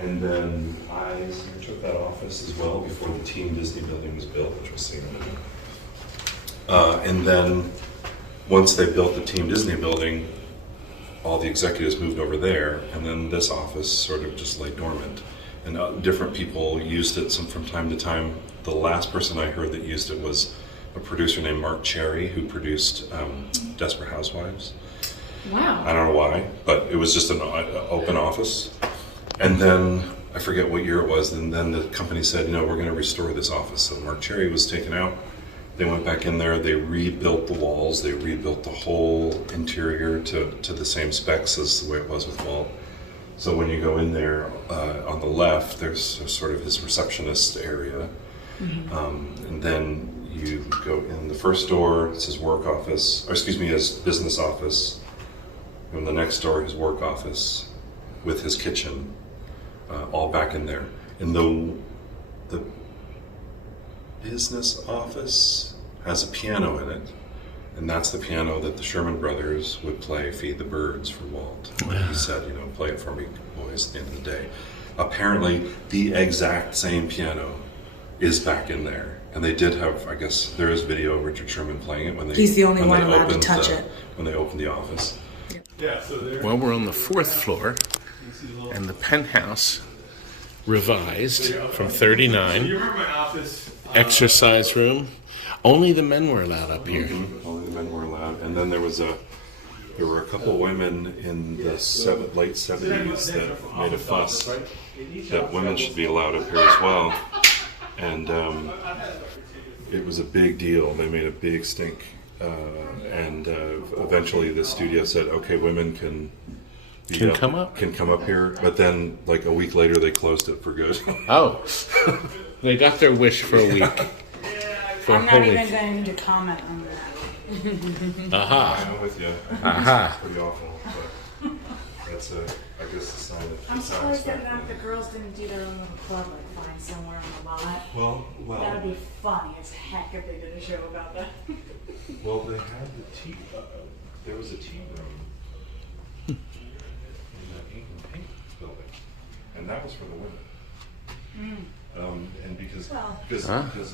And then I took that office as well before the Team Disney building was built, which we'll see in a minute. And then once they built the Team Disney building, all the executives moved over there, and then this office sort of just lay dormant. And different people used it from time to time. The last person I heard that used it was a producer named Mark Cherry, who produced Desperate Housewives. Wow. I don't know why, but it was just an open office. And then, I forget what year it was, and then the company said, we're going to restore this office. So Mark Cherry was taken out. They went back in there, they rebuilt the walls, they rebuilt the whole interior to the same specs as the way it was with Walt. So when you go in there, on the left, there's sort of his receptionist area. Mm-hmm. And then you go in the first door, it's his work office, his business office. And the next door, his work office with his kitchen, all back in there. And the business office has a piano in it, and that's the piano that the Sherman Brothers would play Feed the Birds for Walt. He said, play it for me, boys, at the end of the day. Apparently, the exact same piano is back in there. And they did have, I guess, there is video of Richard Sherman playing it when they. He's the only when one they allowed to opened touch the- it. When they opened the office. Well, we're on the 4th floor, and the penthouse revised from 39. Exercise room. Only the men were allowed up here. Only the men were allowed. And then there were a couple women in the late 70s that made a fuss that women should be allowed up here as well. And it was a big deal. They made a big stink. And eventually the studio said, okay, women can come up here. But then, like a week later, they closed it for good. Oh, they got their wish for a week. I'm not even going to comment on that. Aha. I'm with you. Aha. It's pretty awful, but that's I guess, a sign of I'm surprised that the girls didn't do their own little club, like find somewhere on the lot. Well, That would be funny as heck if they did a show about that. well, they had the tea. There was a tea room in the Ink and Paint building, and that was for the women. And because in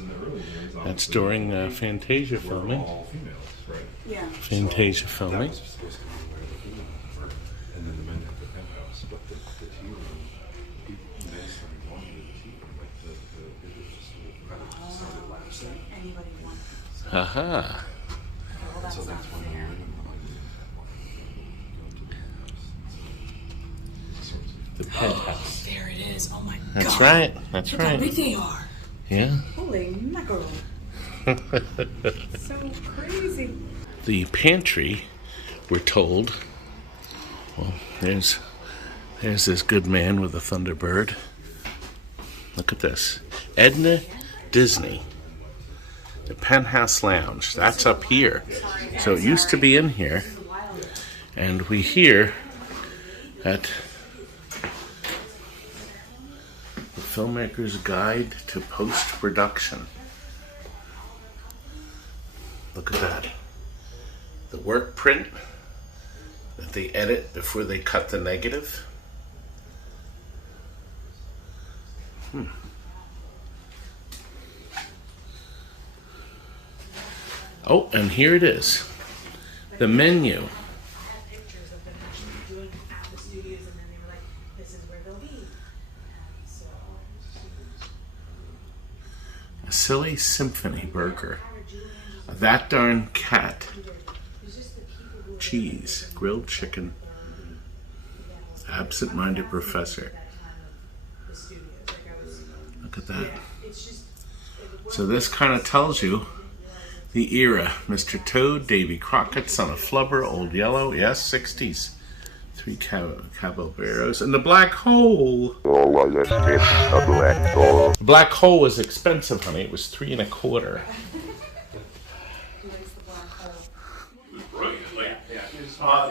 the early days, That's during Fantasia we're filming. all females, right? Yeah. Fantasia That filming. was supposed to be where the females were, and then the men had the penthouse. But the tea room, men started going to the tea room, like it was just kind of started lapsing. Anybody want Aha. well, that's So not that's when the fair. women were like, The penthouse. There it is. Oh my god. That's right. That's Look how right. big they are. Yeah. Holy mackerel. So crazy. The pantry, we're told. Well, there's this good man with a Thunderbird. Look at this. Edna Disney. The Penthouse Lounge. That's up here. So it used to be in here. And we hear that the Filmmaker's Guide to Post-Production. Look at that. The work print that they edit before they cut the negative. Oh, and here it is. The menu. Pictures of them actually doing at the studios, and then they were like, this is where they'll be. And so, A silly symphony burger. That darn cat. Cheese. Grilled chicken. Absent-minded professor. Look at that. So this kind of tells you the era. Mr. Toad, Davy Crockett, Son of Flubber, Old Yellow, yes, 60s. Three Caballeros, and the Black Hole. The Black Hole was expensive, honey. It was $3 1/4.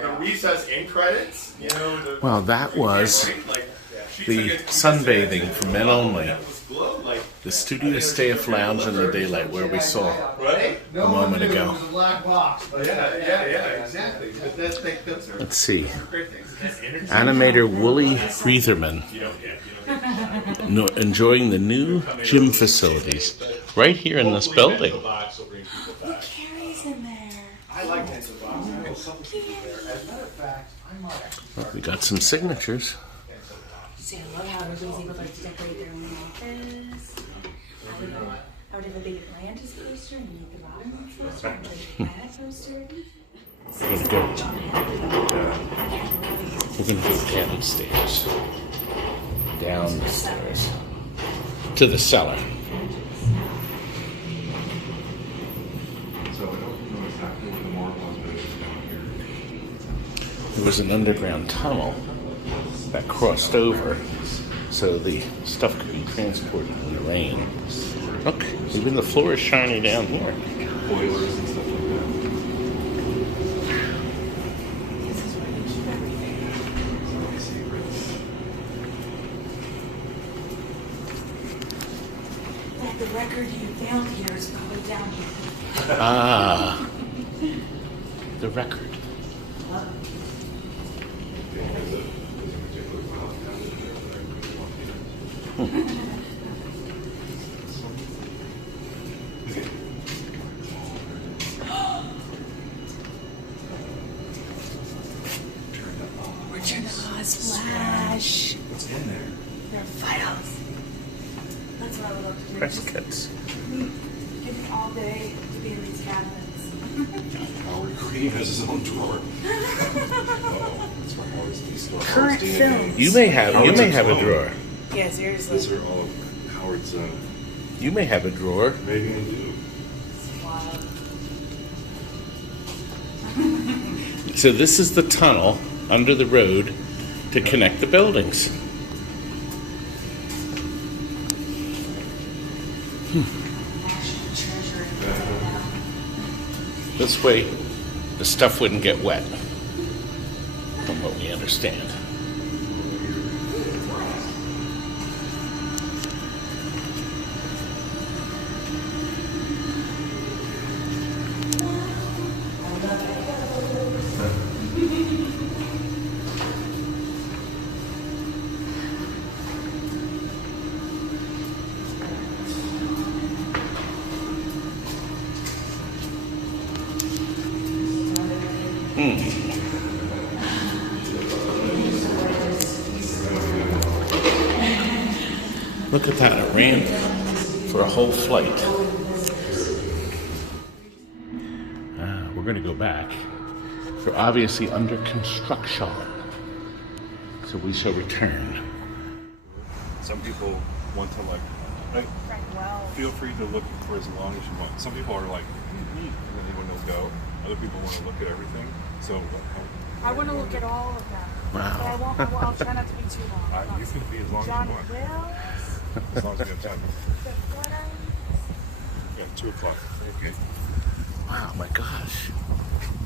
The recess end credits, you know. Well, that was the sunbathing for men only. The Studio Staff Lounge in the daylight, where we saw a moment ago. Yeah, exactly. Let's see. Animator Wooly Reitherman enjoying the new gym facilities right here in this building. Carrie's in there. I like pencil box. I have a couple people there. As a matter of fact, I might actually Well, we got some signatures. See, I love how everybody's able to decorate their own office. I would have a big Atlantis poster and make the bottom one poster, and a planet poster. We're gonna go downstairs. Down the stairs. To the cellar. So I don't know exactly where the morgue was, but it was down here. There was an underground tunnel that crossed over so the stuff could be transported in the rain. Look, even the floor is shiny down here. Boilers and stuff like that. Like the record you found here is probably down here. Ah, the record. press kits. Give me all day to be in these cabinets. Howard Green has his own drawer. Oh, that's where Howard's store. Current films. You may have a drawer. Yeah, seriously. These are all of Howard's. You may have a drawer. Maybe I do. Wild. So this is the tunnel under the road to connect the buildings. National treasure. This way, the stuff wouldn't get wet, from what we understand. Look at that, it ran for a whole flight. We're going to go back. We're obviously under construction, so we shall return. Some people want to feel free to look for as long as you want. Some people are like, and then they want to go. Other people want to look at everything. So I want to look at all of them. Wow. But I'll try not to be too long. you can be as long as John you want. Will, As long as we have time. the Flutter. Yeah, 2 o'clock. Okay. Wow, my gosh.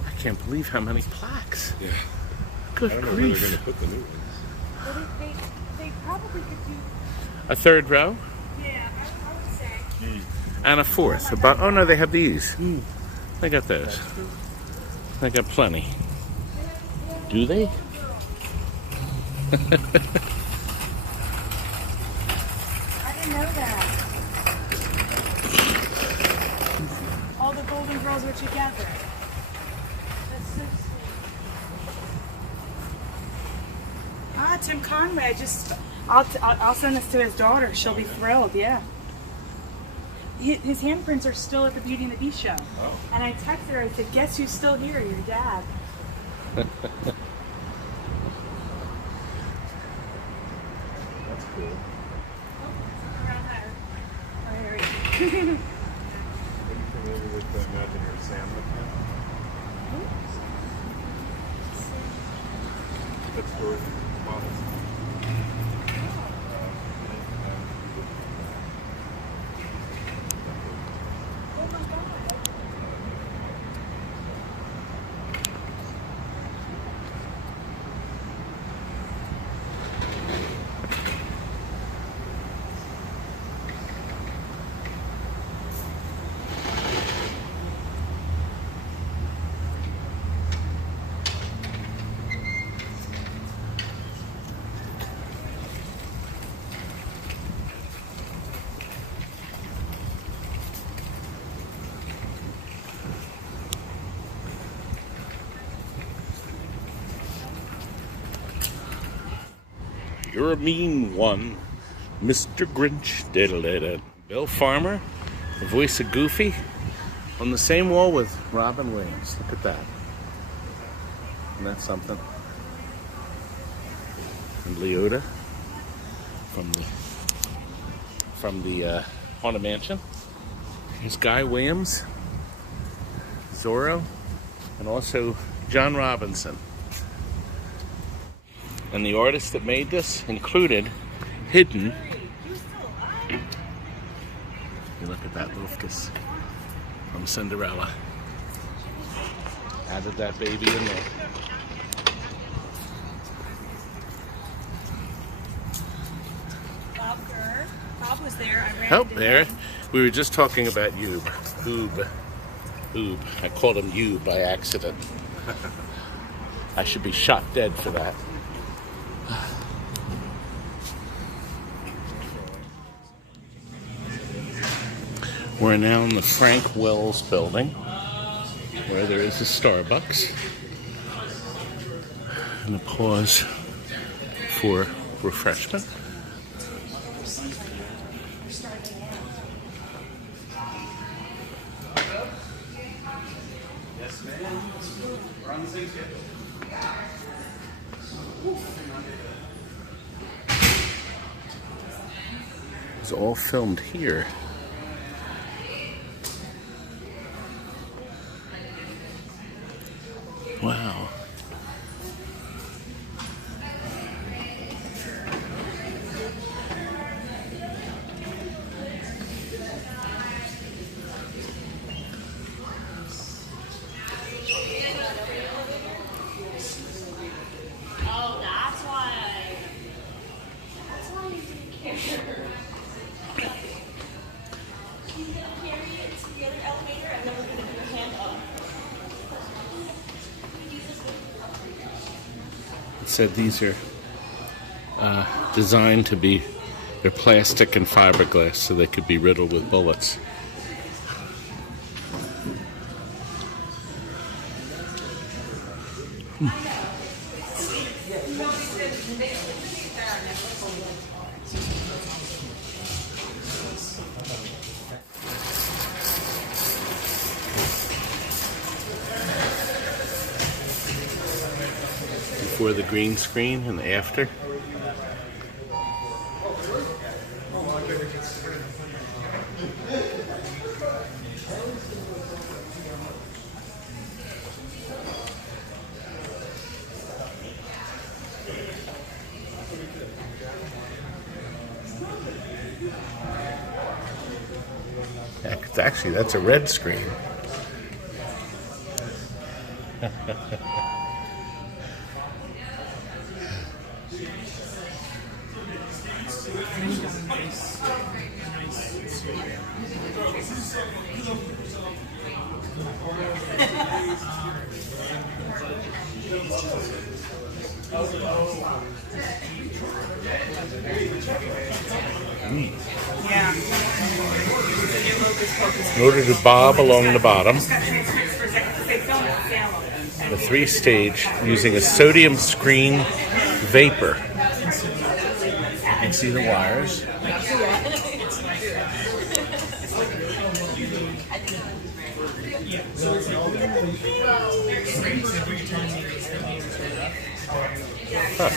I can't believe how many plaques. Yeah. Good I don't know where they're going grief. to put the new ones. Well, they probably could do, A third row yeah, I would say. and a fourth. About, oh no, they have these. They got those. They got plenty. Do they? I didn't know that. All the Golden Girls were together. That's so sweet. Tim Conrad just, I'll send this to his daughter. She'll be thrilled, yeah. His handprints are still at the Beauty and the Beast show. Oh. And I texted her, I said, guess who's still here? Your dad. That's cool. Around there. Oh, here we go. Are you familiar with the Imagineer Sam McKim? That's Dorothy McKim. You're a mean one, Mr. Grinch. Da-da-da-da. Bill Farmer, the voice of Goofy, on the same wall with Robin Williams. Look at that. Isn't that something? And Leota from the Haunted Mansion. Here's Guy Williams, Zorro, and also John Robinson. And the artist that made this included hidden. You look at that Luftus from Cinderella. Added that baby in there. Bob Gurr. Bob was there. I ran Oh, into there. him. We were just talking about Oob. Oob. I called him Oob by accident. I should be shot dead for that. We're now in the Frank Wells building, where there is a Starbucks. And a pause for refreshment. It's all filmed here. Wow. Oh, that's why. That's why you didn't care. She's gonna carry it to the other elevator and then we're gonna do a hand up. It said these are designed to be, they're plastic and fiberglass so they could be riddled with bullets. Before the green screen and after. Actually, that's a red screen. Yeah. In order to bob along the bottom, the three-stage using a sodium screen vapor. You can see the wires. Huh.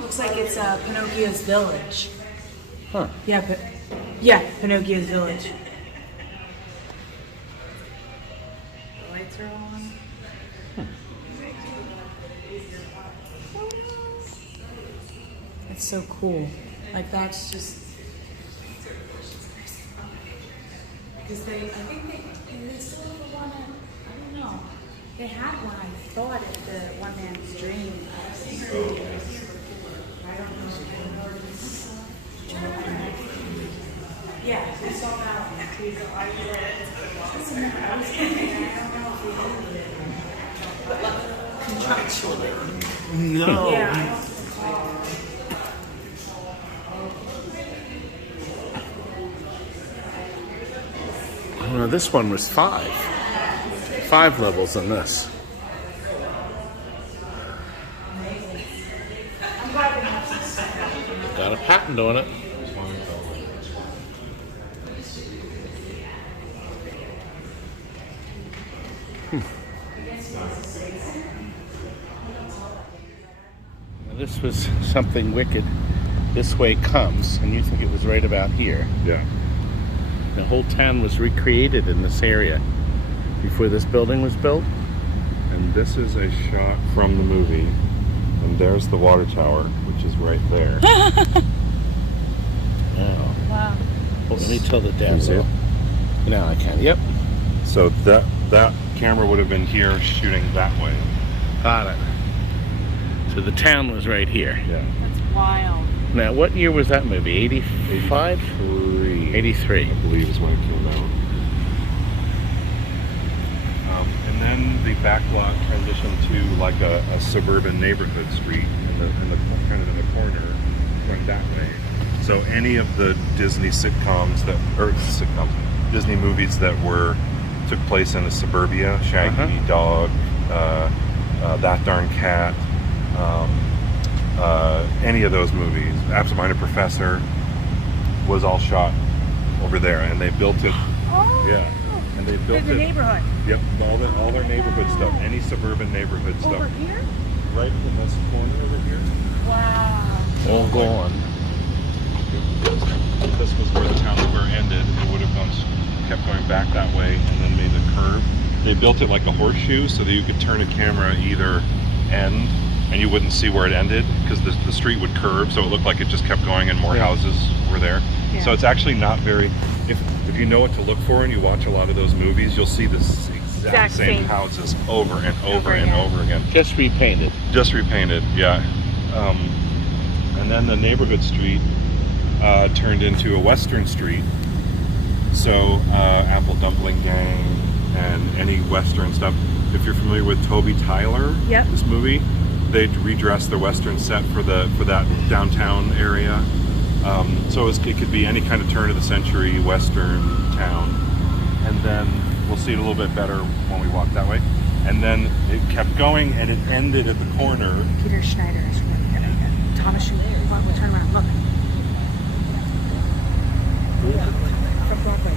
Looks like it's Pinocchio's village. Huh. Yeah, Pinocchio's village. The lights are on. It's so cool. Like that's just because I think they still have the one at, I don't know. They had one, I thought, at the One Man's Dream. I don't know. Yeah, I saw that one. Contractually. No. Yeah. No, this one was 5. 5 levels in this. Got a patent on it. Now this was something wicked. This way comes, and you think it was right about here. Yeah. The whole town was recreated in this area before this building was built. And this is a shot from the movie. And there's the water tower, which is right there. Wow. Wow. Well, let me tilt it down. Can you see it? Now I can. Yep. So that camera would have been here shooting that way. Got it. So the town was right here. Yeah. That's wild. Now, what year was that movie? 85? 83. I believe is when it came out. And then the backlot transitioned to like a suburban neighborhood street in the kind of in the corner, going that way. So any of the Disney Disney movies that took place in the suburbia, Shaggy Dog, That Darn Cat, any of those movies, Absent-Minded Professor, was all shot over there, and they built it. Yeah, and and they built The neighborhood. Yep, all their neighborhood stuff, any suburban neighborhood stuff. Over here? Right in this corner over here. Wow. All gone. This was where the town square ended. It would have kept going back that way and then made a curve. They built it like a horseshoe so that you could turn a camera either end and you wouldn't see where it ended because the street would curve, so it looked like it just kept going and more houses were there. Yeah. So it's actually not very, if you know what to look for and you watch a lot of those movies, you'll see this exact same houses over and over and over again. Just repainted. Just repainted, yeah. And then the neighborhood street turned into a Western street. So Apple Dumpling Gang and any Western stuff. If you're familiar with Toby Tyler, this movie, they redressed the Western set for that downtown area. So it could be any kind of turn of the century Western town. And then we'll see it a little bit better when we walk that way. And then it kept going and it ended at the corner. Peter Schneider is really good at it. Thomas Schumacher. We'll turn around. Look. From Broadway.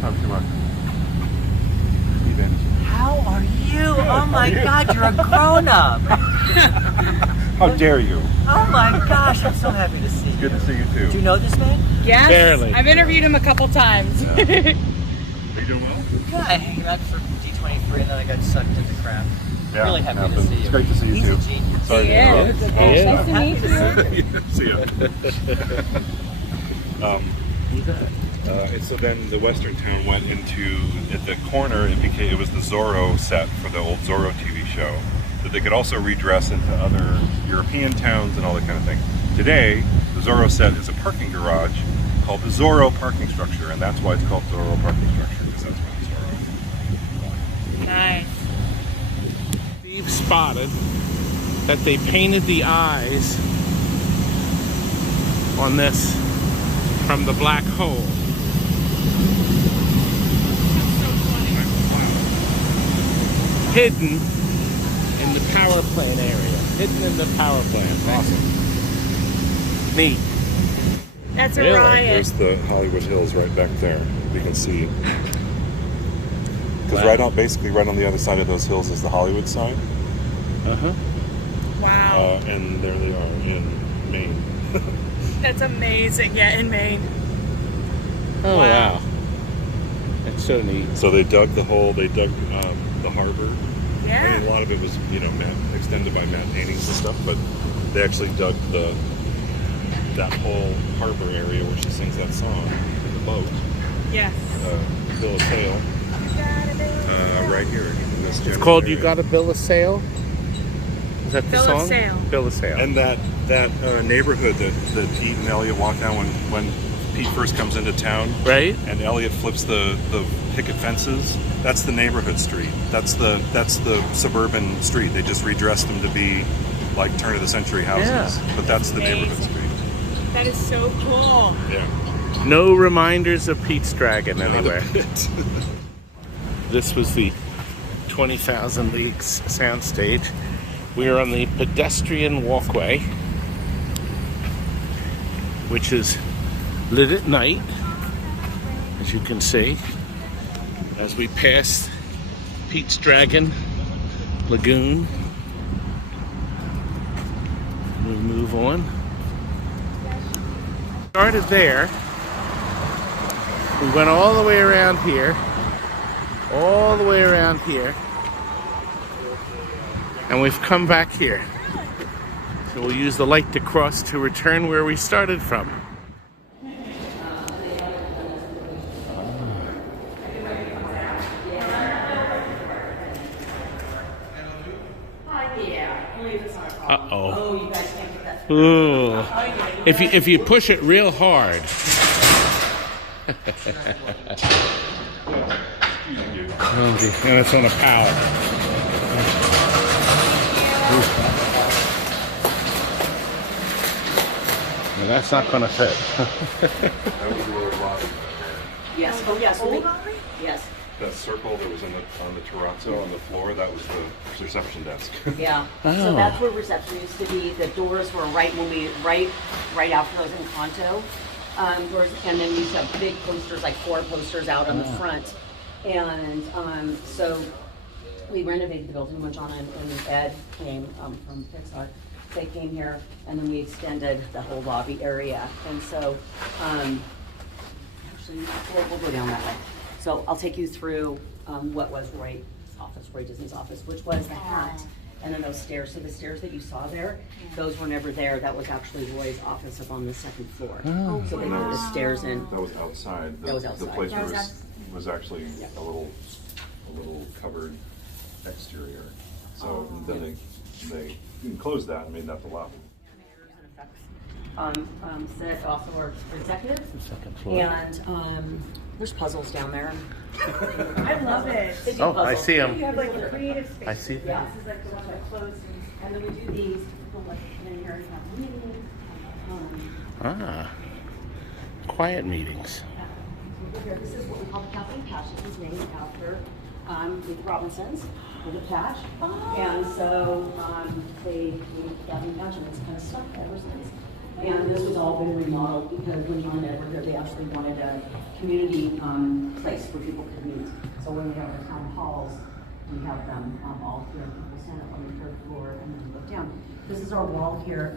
Tom Schumacher. How are you? Oh my God, you're a grown-up. How dare you? Oh my gosh, I'm so happy to see you. Good to see you too. Do you know this man? Yes. Barely. I've interviewed him a couple times. Are you doing well? Yeah, I hanging out for D23 and then I got sucked into crap. Yeah, Really happy happens. to see you. It's great to see you He's too. a genius. Sorry He to is. interrupt. Nice to meet you. See ya. So then the Western town went into, at the corner, it was the Zorro set for the old Zorro TV show that they could also redress into other European towns and all that kind of thing. Today, the Zorro set is a parking garage called the Zorro parking structure, and that's why it's called Zorro parking structure, because that's what Zorro. Nice. Steve spotted that they painted the eyes on this from the black hole. Hidden in the power plant area. Hidden in the power plant. Awesome. Neat. That's a Really? riot. There's the Hollywood Hills right back there. You can see. Because basically right on the other side of those hills is the Hollywood sign. Uh-huh. Wow. And there they are in Maine. That's amazing. Yeah, in Maine. Oh, Wow. wow. That's so neat. So they dug the hole, they dug the harbor. I Yeah. mean, a lot of it was, extended by matte paintings and stuff, but they actually dug that whole harbor area where she sings that song in the boat. Yes. Bill of Sale. Right here in this It's called You Got a Bill of Sale? Is that the Bill of song? Sale. Bill of Sale. And that neighborhood that Pete and Elliot walk down when Pete first comes into town, Right? and Elliot flips the picket fences, that's the neighborhood street. That's the suburban street. They just redressed them to be like turn of the century houses. Yeah. But that's the neighborhood Amazing. street. That is so cool. Yeah. No reminders of Pete's Dragon anywhere. Not a bit. This was the 20,000 Leagues soundstage. We are on the pedestrian walkway, which is lit at night, as you can see, as we pass Pete's Dragon Lagoon. We move on. Started there. We went all the way around here. All the way around here. And we've come back here. So we'll use the light to cross to return where we started from. Uh-oh. Oh, you guys can't get that. Ooh. If you push it real hard. Oh, gee. And it's on a pallet. Well, that's not going to fit. Yes. Oh, yes. Yes. that circle that was on the terrazzo on the floor, that was the reception desk. Yeah. So that's where reception used to be. The doors were right after those Encanto doors, and then we used to have big posters, like 4 posters out on the front. And so we renovated the building when John and Ed came from Pixar. They came here, and then we extended the whole lobby area. And so, actually, we'll go down that way. So I'll take you through what was Roy Disney's office, which was the hat, and then those stairs. So the stairs that you saw there, those were never there. That was actually Roy's office up on the 2nd floor. Oh, so they put the stairs in. That was outside. That was outside. The place was actually a little covered exterior. So then they closed that and made that the lobby. Sit also our executives. The 2nd floor. And there's puzzles down there. I love it. They do Oh, I puzzles. see them. You have like a creative space. I see them. Yeah, this is like the one that closed, and then we do these. People like in here and have meetings. Quiet meetings. Here, this is what we call the Cafe Patch. This is named after the Robinsons with a patch. And so they Cafe Patch, and it's kind of stuck ever since. And this has all been remodeled because when John and Ed were here, they actually wanted a community place where people could meet. So when we have our town halls, we have them all here. People stand up on the 3rd floor and then look down. This is our wall here.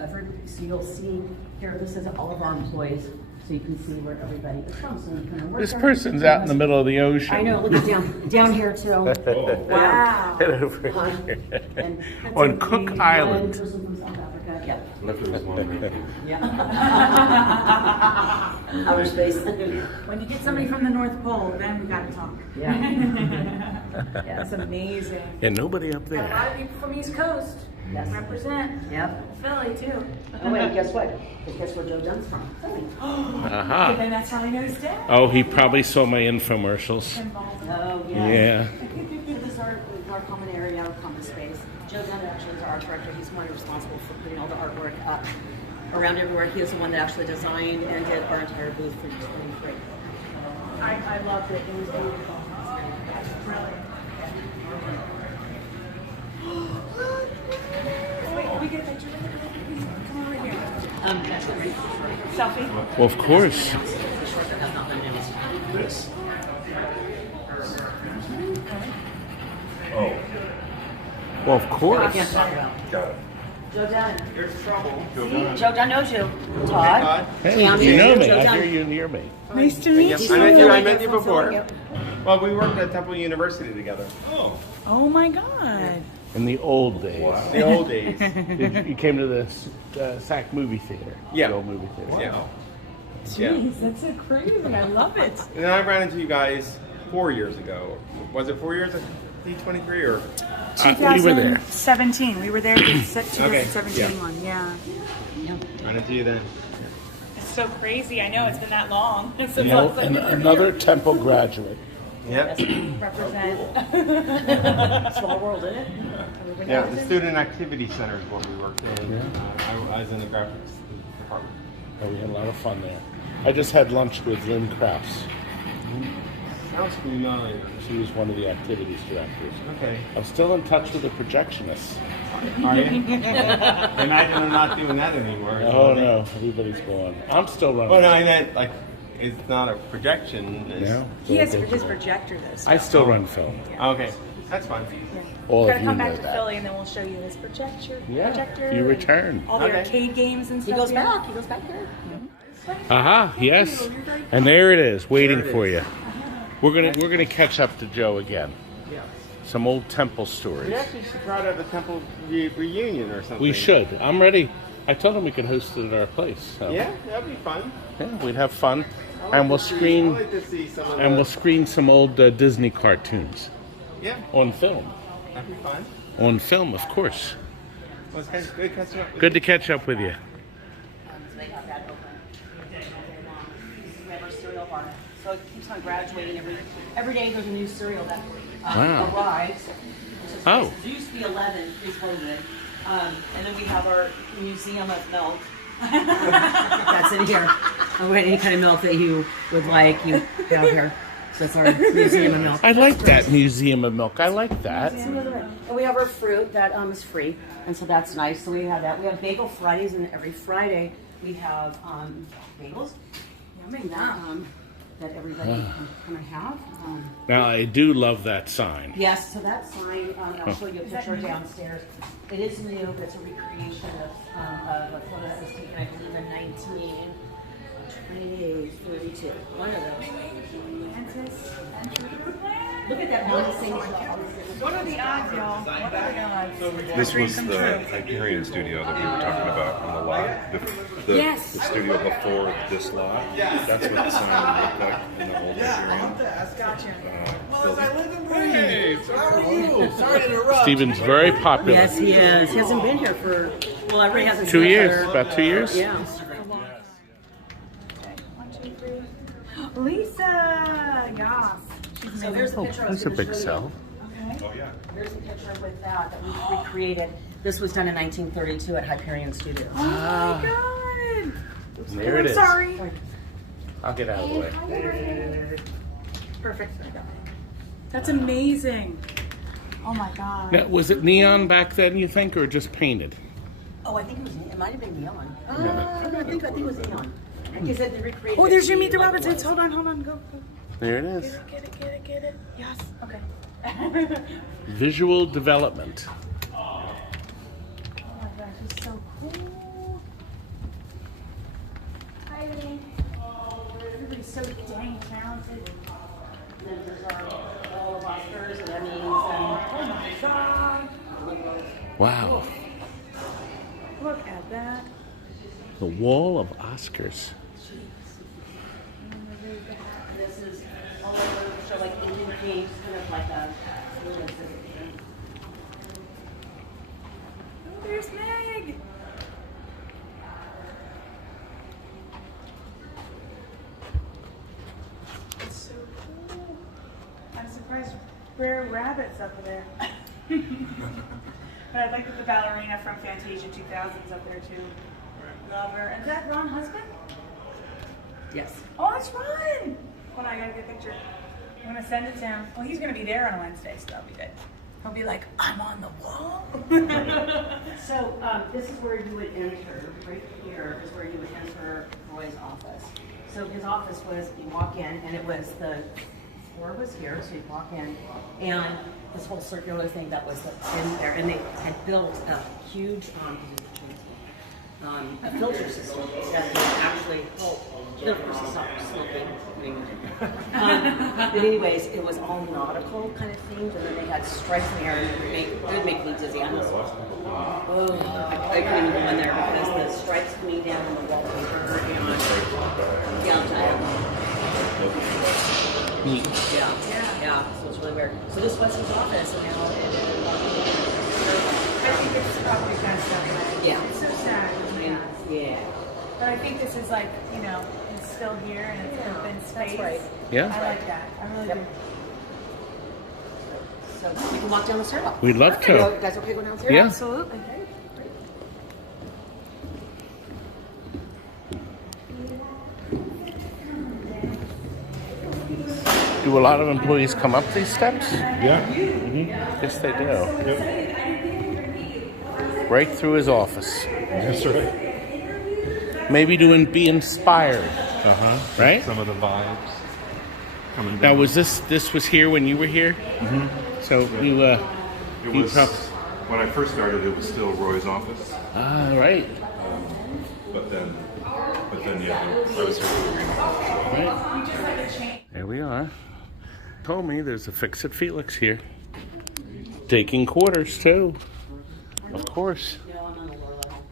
So you'll see here, this is all of our employees. So you can see where everybody is from. So you can work This there. person's out in the middle of the ocean. I know, look at down here too. Wow. Head over here. And On Cook one Island. person from South Africa. Yeah. Left it was long. Yeah. Outer space. When you get somebody from the North Pole, then we gotta talk. Yeah. Yeah, it's amazing. And nobody up A lot there. of people from East Coast. Yes. Represent. Yep. Philly too. Oh wait, guess what? Guess where Joe Dunn's from? Philly. Uh-huh. Then that's how I know his dad. Oh, he probably saw my infomercials. Oh yeah. Yeah. This is our common area, our common space. Joe Dunn actually is our art director. He's the one responsible for putting all the artwork up around everywhere. He was the one that actually designed and did our entire booth for 23. I loved it. It was beautiful. Brilliant. Wait, we get a picture? Come over here. Selfie? Well, of course. This. Oh, Well, of I course. can't talk about. got it. Joe Dunn. Here's trouble. See, Joe Dunn knows you. Todd. Hey, Tammy, you know me. Joe I Dunn. hear you near me. Nice to meet you. I met you before. Well, we worked at Temple University together. Oh. Oh my God. In the old days. The old days. You came to the SAC movie theater. Yeah. The old movie theater. Yeah. Jeez, that's so crazy. I love it. And then I ran into you guys 4 years ago. Was it 4 years at D23 or? We were there. 2017. We were there the 2017 yeah. one. Yeah. Ran into you then. It's so crazy. I know it's been that long. Since You know, another Temple graduate. Yep. represent. Small world, isn't it? Yeah, the Student Activity Center is what we worked in. I was in the graphics department. Oh, we had a lot of fun there. I just had lunch with Lynn Krause. Sounds familiar. She was one of the activities directors. Okay. I'm still in touch with the projectionists. Are you? Imagine I'm not doing that anymore. Oh no, everybody's gone. I'm still running. Well, no, I meant like it's not a projection. It's, Yeah. He has his projector this. I still run film. Okay, that's fine. All Gotta of you come know back to that. Philly and then we'll show you his projector. Yeah, projector you and return. all the Okay. arcade games and He stuff. goes yeah. back. He goes back there. Aha, yes. And there it is, waiting for you. We're gonna catch up to Joe again. Yeah. Some old Temple stories. We actually should try to have a temple reunion or something. We should. I'm ready. I told him we could host it at our place. So. Yeah, that'd be fun. Yeah, we'd have fun, I and we'll like to see- screen I like to see some of and the- we'll screen some old Disney cartoons Yeah, on film. that'd be fun. On film, of course. Well, it's kind of good catching up with Good to catch up with you. So they have that open all day long. We have our cereal bar. So it keeps on graduating every day. There's a new cereal that Wow. arrives. Oh. It used to be 11 pre-COVID. And then we have our museum of milk. That's in here. Any kind of milk that you would like, you have here. So that's our museum of milk. I like that Museum of Milk. I like that. And we have our fruit that is free, and so that's nice. So we have that. We have Bagel Fridays, and every Friday we have bagels. Yummy. That everybody can kind of have. Now, I do love that sign. Yes, so that sign, I'll show you a picture downstairs. It is new, but it's a recreation of a photo that was taken, I believe, in 1932. One of those. Look at that one thing. What are the odds, y'all? What are the odds? This was the Hyperion studio that we were talking about on the lot. The studio before this lot. That's what the sign would look like in the old Hyperion. Gotcha. Stephen's very popular. Yes, he is. He hasn't been here for, well, everybody hasn't 2 seen years. her. About 2 years? Yeah. 1, 2, 3. Lisa! Yes. So here's a picture I was That's a going to big show you. cell. Oh, yeah. Here's a picture with that we recreated. This was done in 1932 at Hyperion Studios. Oh my god! There it is. Sorry. I'll get out of the way. Perfect. That's amazing. Oh my god. Now, was it neon back then, you think, or just painted? Oh, I think it might have been neon. I think it was neon. He said they recreated. Oh, there's your it Meet the like Robinsons. it was. Hold on. Go. There it is. Get it. Yes. Okay. Visual development. Oh my gosh, it's so cool. Hi, Vinny. Everybody's so dang talented. And then there's all of Oscars and Emmys and oh my god. Wow. Look at that. The wall of Oscars. This is all over the show, like Indian Kings, kind of like a. Oh, there's Meg. It's so cool. I'm surprised Brer Rabbit's up there. But I like that the ballerina from Fantasia 2000's up there too. Love her. And is that Ron Husband? Yes. Oh, it's Ron! Hold on, I gotta get a picture. I'm gonna send it to him. Well, he's gonna be there on Wednesday, so that'll be good. He'll be like, I'm on the wall. So this is where you would enter. Right here is where you would enter Roy's office. So his office was, you walk in, and it was the floor was here, so you walk in, and this whole circular thing that was in there, and they had built a huge a filter system that would actually help. Of course, it stopped smoking. But anyways, it was all nautical kind of themed, and then they had stripes in there, and it would make me dizzy. I couldn't even go in there because the stripes coming down on the wallpaper and yeah. So it's really weird. So this was his office, and now it is. I think it's probably kind of stuff. Yeah. It's so sad. Yeah. But I think this is like, it's still here and it's open space. That's right. Yeah. I like that. I really do. So we can walk down the stairwell. We'd love to. You guys okay going downstairs? Yeah. Absolutely. Do a lot of employees come up these steps? Yeah. Yes, they do. Yep. Right through his office. That's right. Maybe to be inspired. Right? Some of the vibes coming down. Now, was this was here when you were here? Mm-hmm. So you It was when I first started. It was still Roy's office. Right. But then yeah, I was here for the remodel. Right. There we are. Told me there's a Fix It Felix here. Taking quarters too. Of course. No, I'm on the lower level.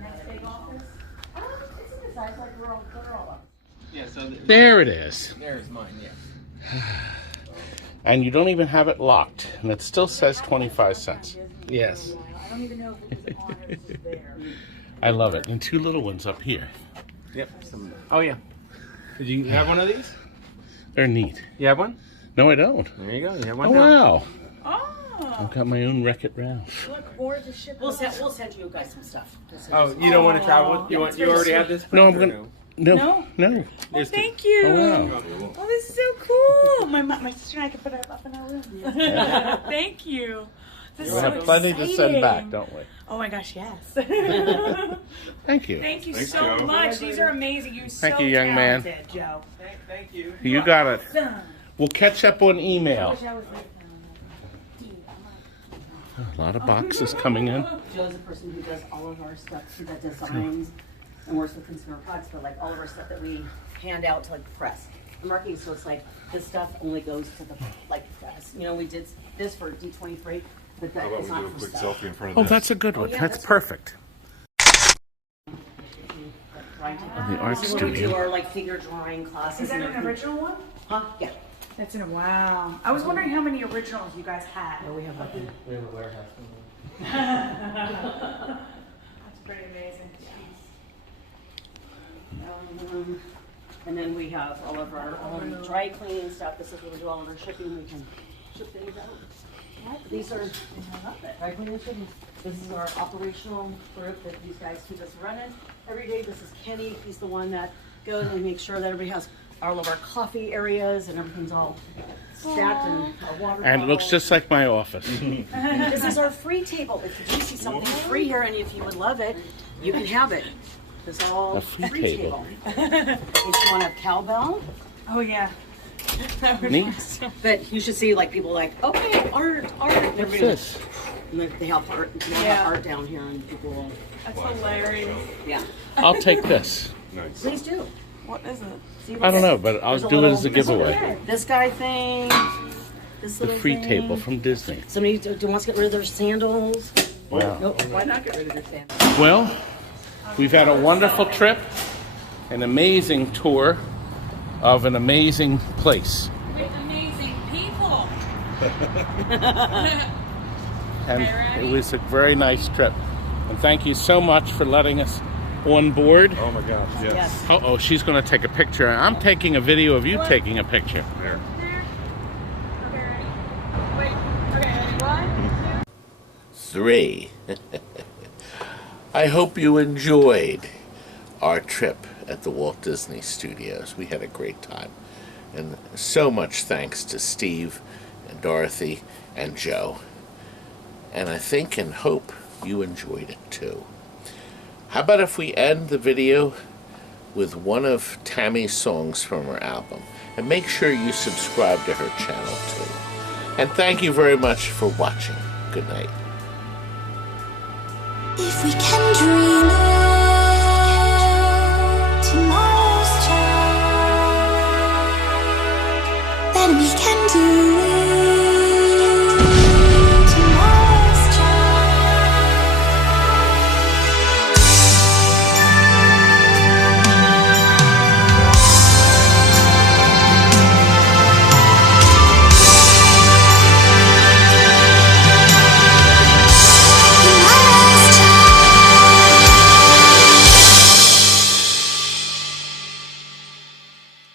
Next big office? It's in the size like we're all up. Yeah, so There it is. there's mine, yeah. And you don't even have it locked. And it still says 25 cents. Yes. I don't even know if it's on or it's there. I love it. And 2 little ones up here. Yep. Oh, yeah. Did you have one of these? They're neat. You have one? No, I don't. There you go. You have one Oh, now. wow. Oh, I've got my own Wreck-It Ralph. look, or just ship We'll send you guys some stuff. Oh, you don't want to travel with? You already have this? No, I'm or gonna. No. Well, thank you. Oh, wow. Oh, this is so cool. My sister and I can put it up in our room. Thank you. This is We'll so have plenty to send back, don't we? Oh my gosh, yes. Thank you. Thank you Thanks, so Joe. much. These are amazing. You're Thank so you, young man. talented, Joe. Thank you. You got it. Awesome. We'll catch up on email. Wish I was like, A lot of boxes coming in. Joe's the person who does all of our stuff, that designs and works with consumer products, but like all of our stuff that we hand out to like the press. I'm marketing, so it's like this stuff only goes to the like press. You know, we did this for D23, but that How about is we not do a for quick stuff. selfie in front of Oh, this? that's a good one. yeah, That's that's perfect. Right. The art This is when we do studio. our like figure drawing classes. is that and an everything. original one? Huh? Yeah. That's in a wow. I was wondering how many originals you guys had. Oh, we have like We have a warehouse. That's pretty amazing. and then we have all of our dry cleaning stuff. This is where we do all of our shipping. We can ship things out. These are dry cleaning and shipping. This is our operational group that these guys keep us running every day. This is Kenny. He's the one that goes and makes sure that everybody has all of our coffee areas and everything's all stacked and our water And it looks bottles. just like my office. This is our free table. If you do see something free here and if you would love it, you can have it. This is all A free table. If you want to have cowbell, Oh yeah. Neat. but you should see like people like, okay, art. What's this? And they have art. They Yeah. have art down here, and people will, That's hilarious. yeah. I'll take this. Nice. Please do. What is it? See I don't know, but I'll There's a do it little- as a giveaway. This guy thing. This The little free thing. table from Disney. Somebody wants to get rid of their sandals. Wow. Nope. Why not get rid of their sandals? Well, we've had a wonderful trip, an amazing tour of an amazing place. With amazing people. And Okay, it was a very nice trip. And thank you so much for letting us on board. Oh my gosh, yes. Yes. Oh, she's going to take a picture. I'm taking a video of you taking a picture. There. Okay, ready? Wait. Okay, ready? 1, 2. 3. I hope you enjoyed our trip at the Walt Disney Studios. We had a great time. And so much thanks to Steve and Dorothy and Joe. And I think and hope you enjoyed it too. How about if we end the video with one of Tammy's songs from her album? And make sure you subscribe to her channel too. And thank you very much for watching. Good night. If we can dream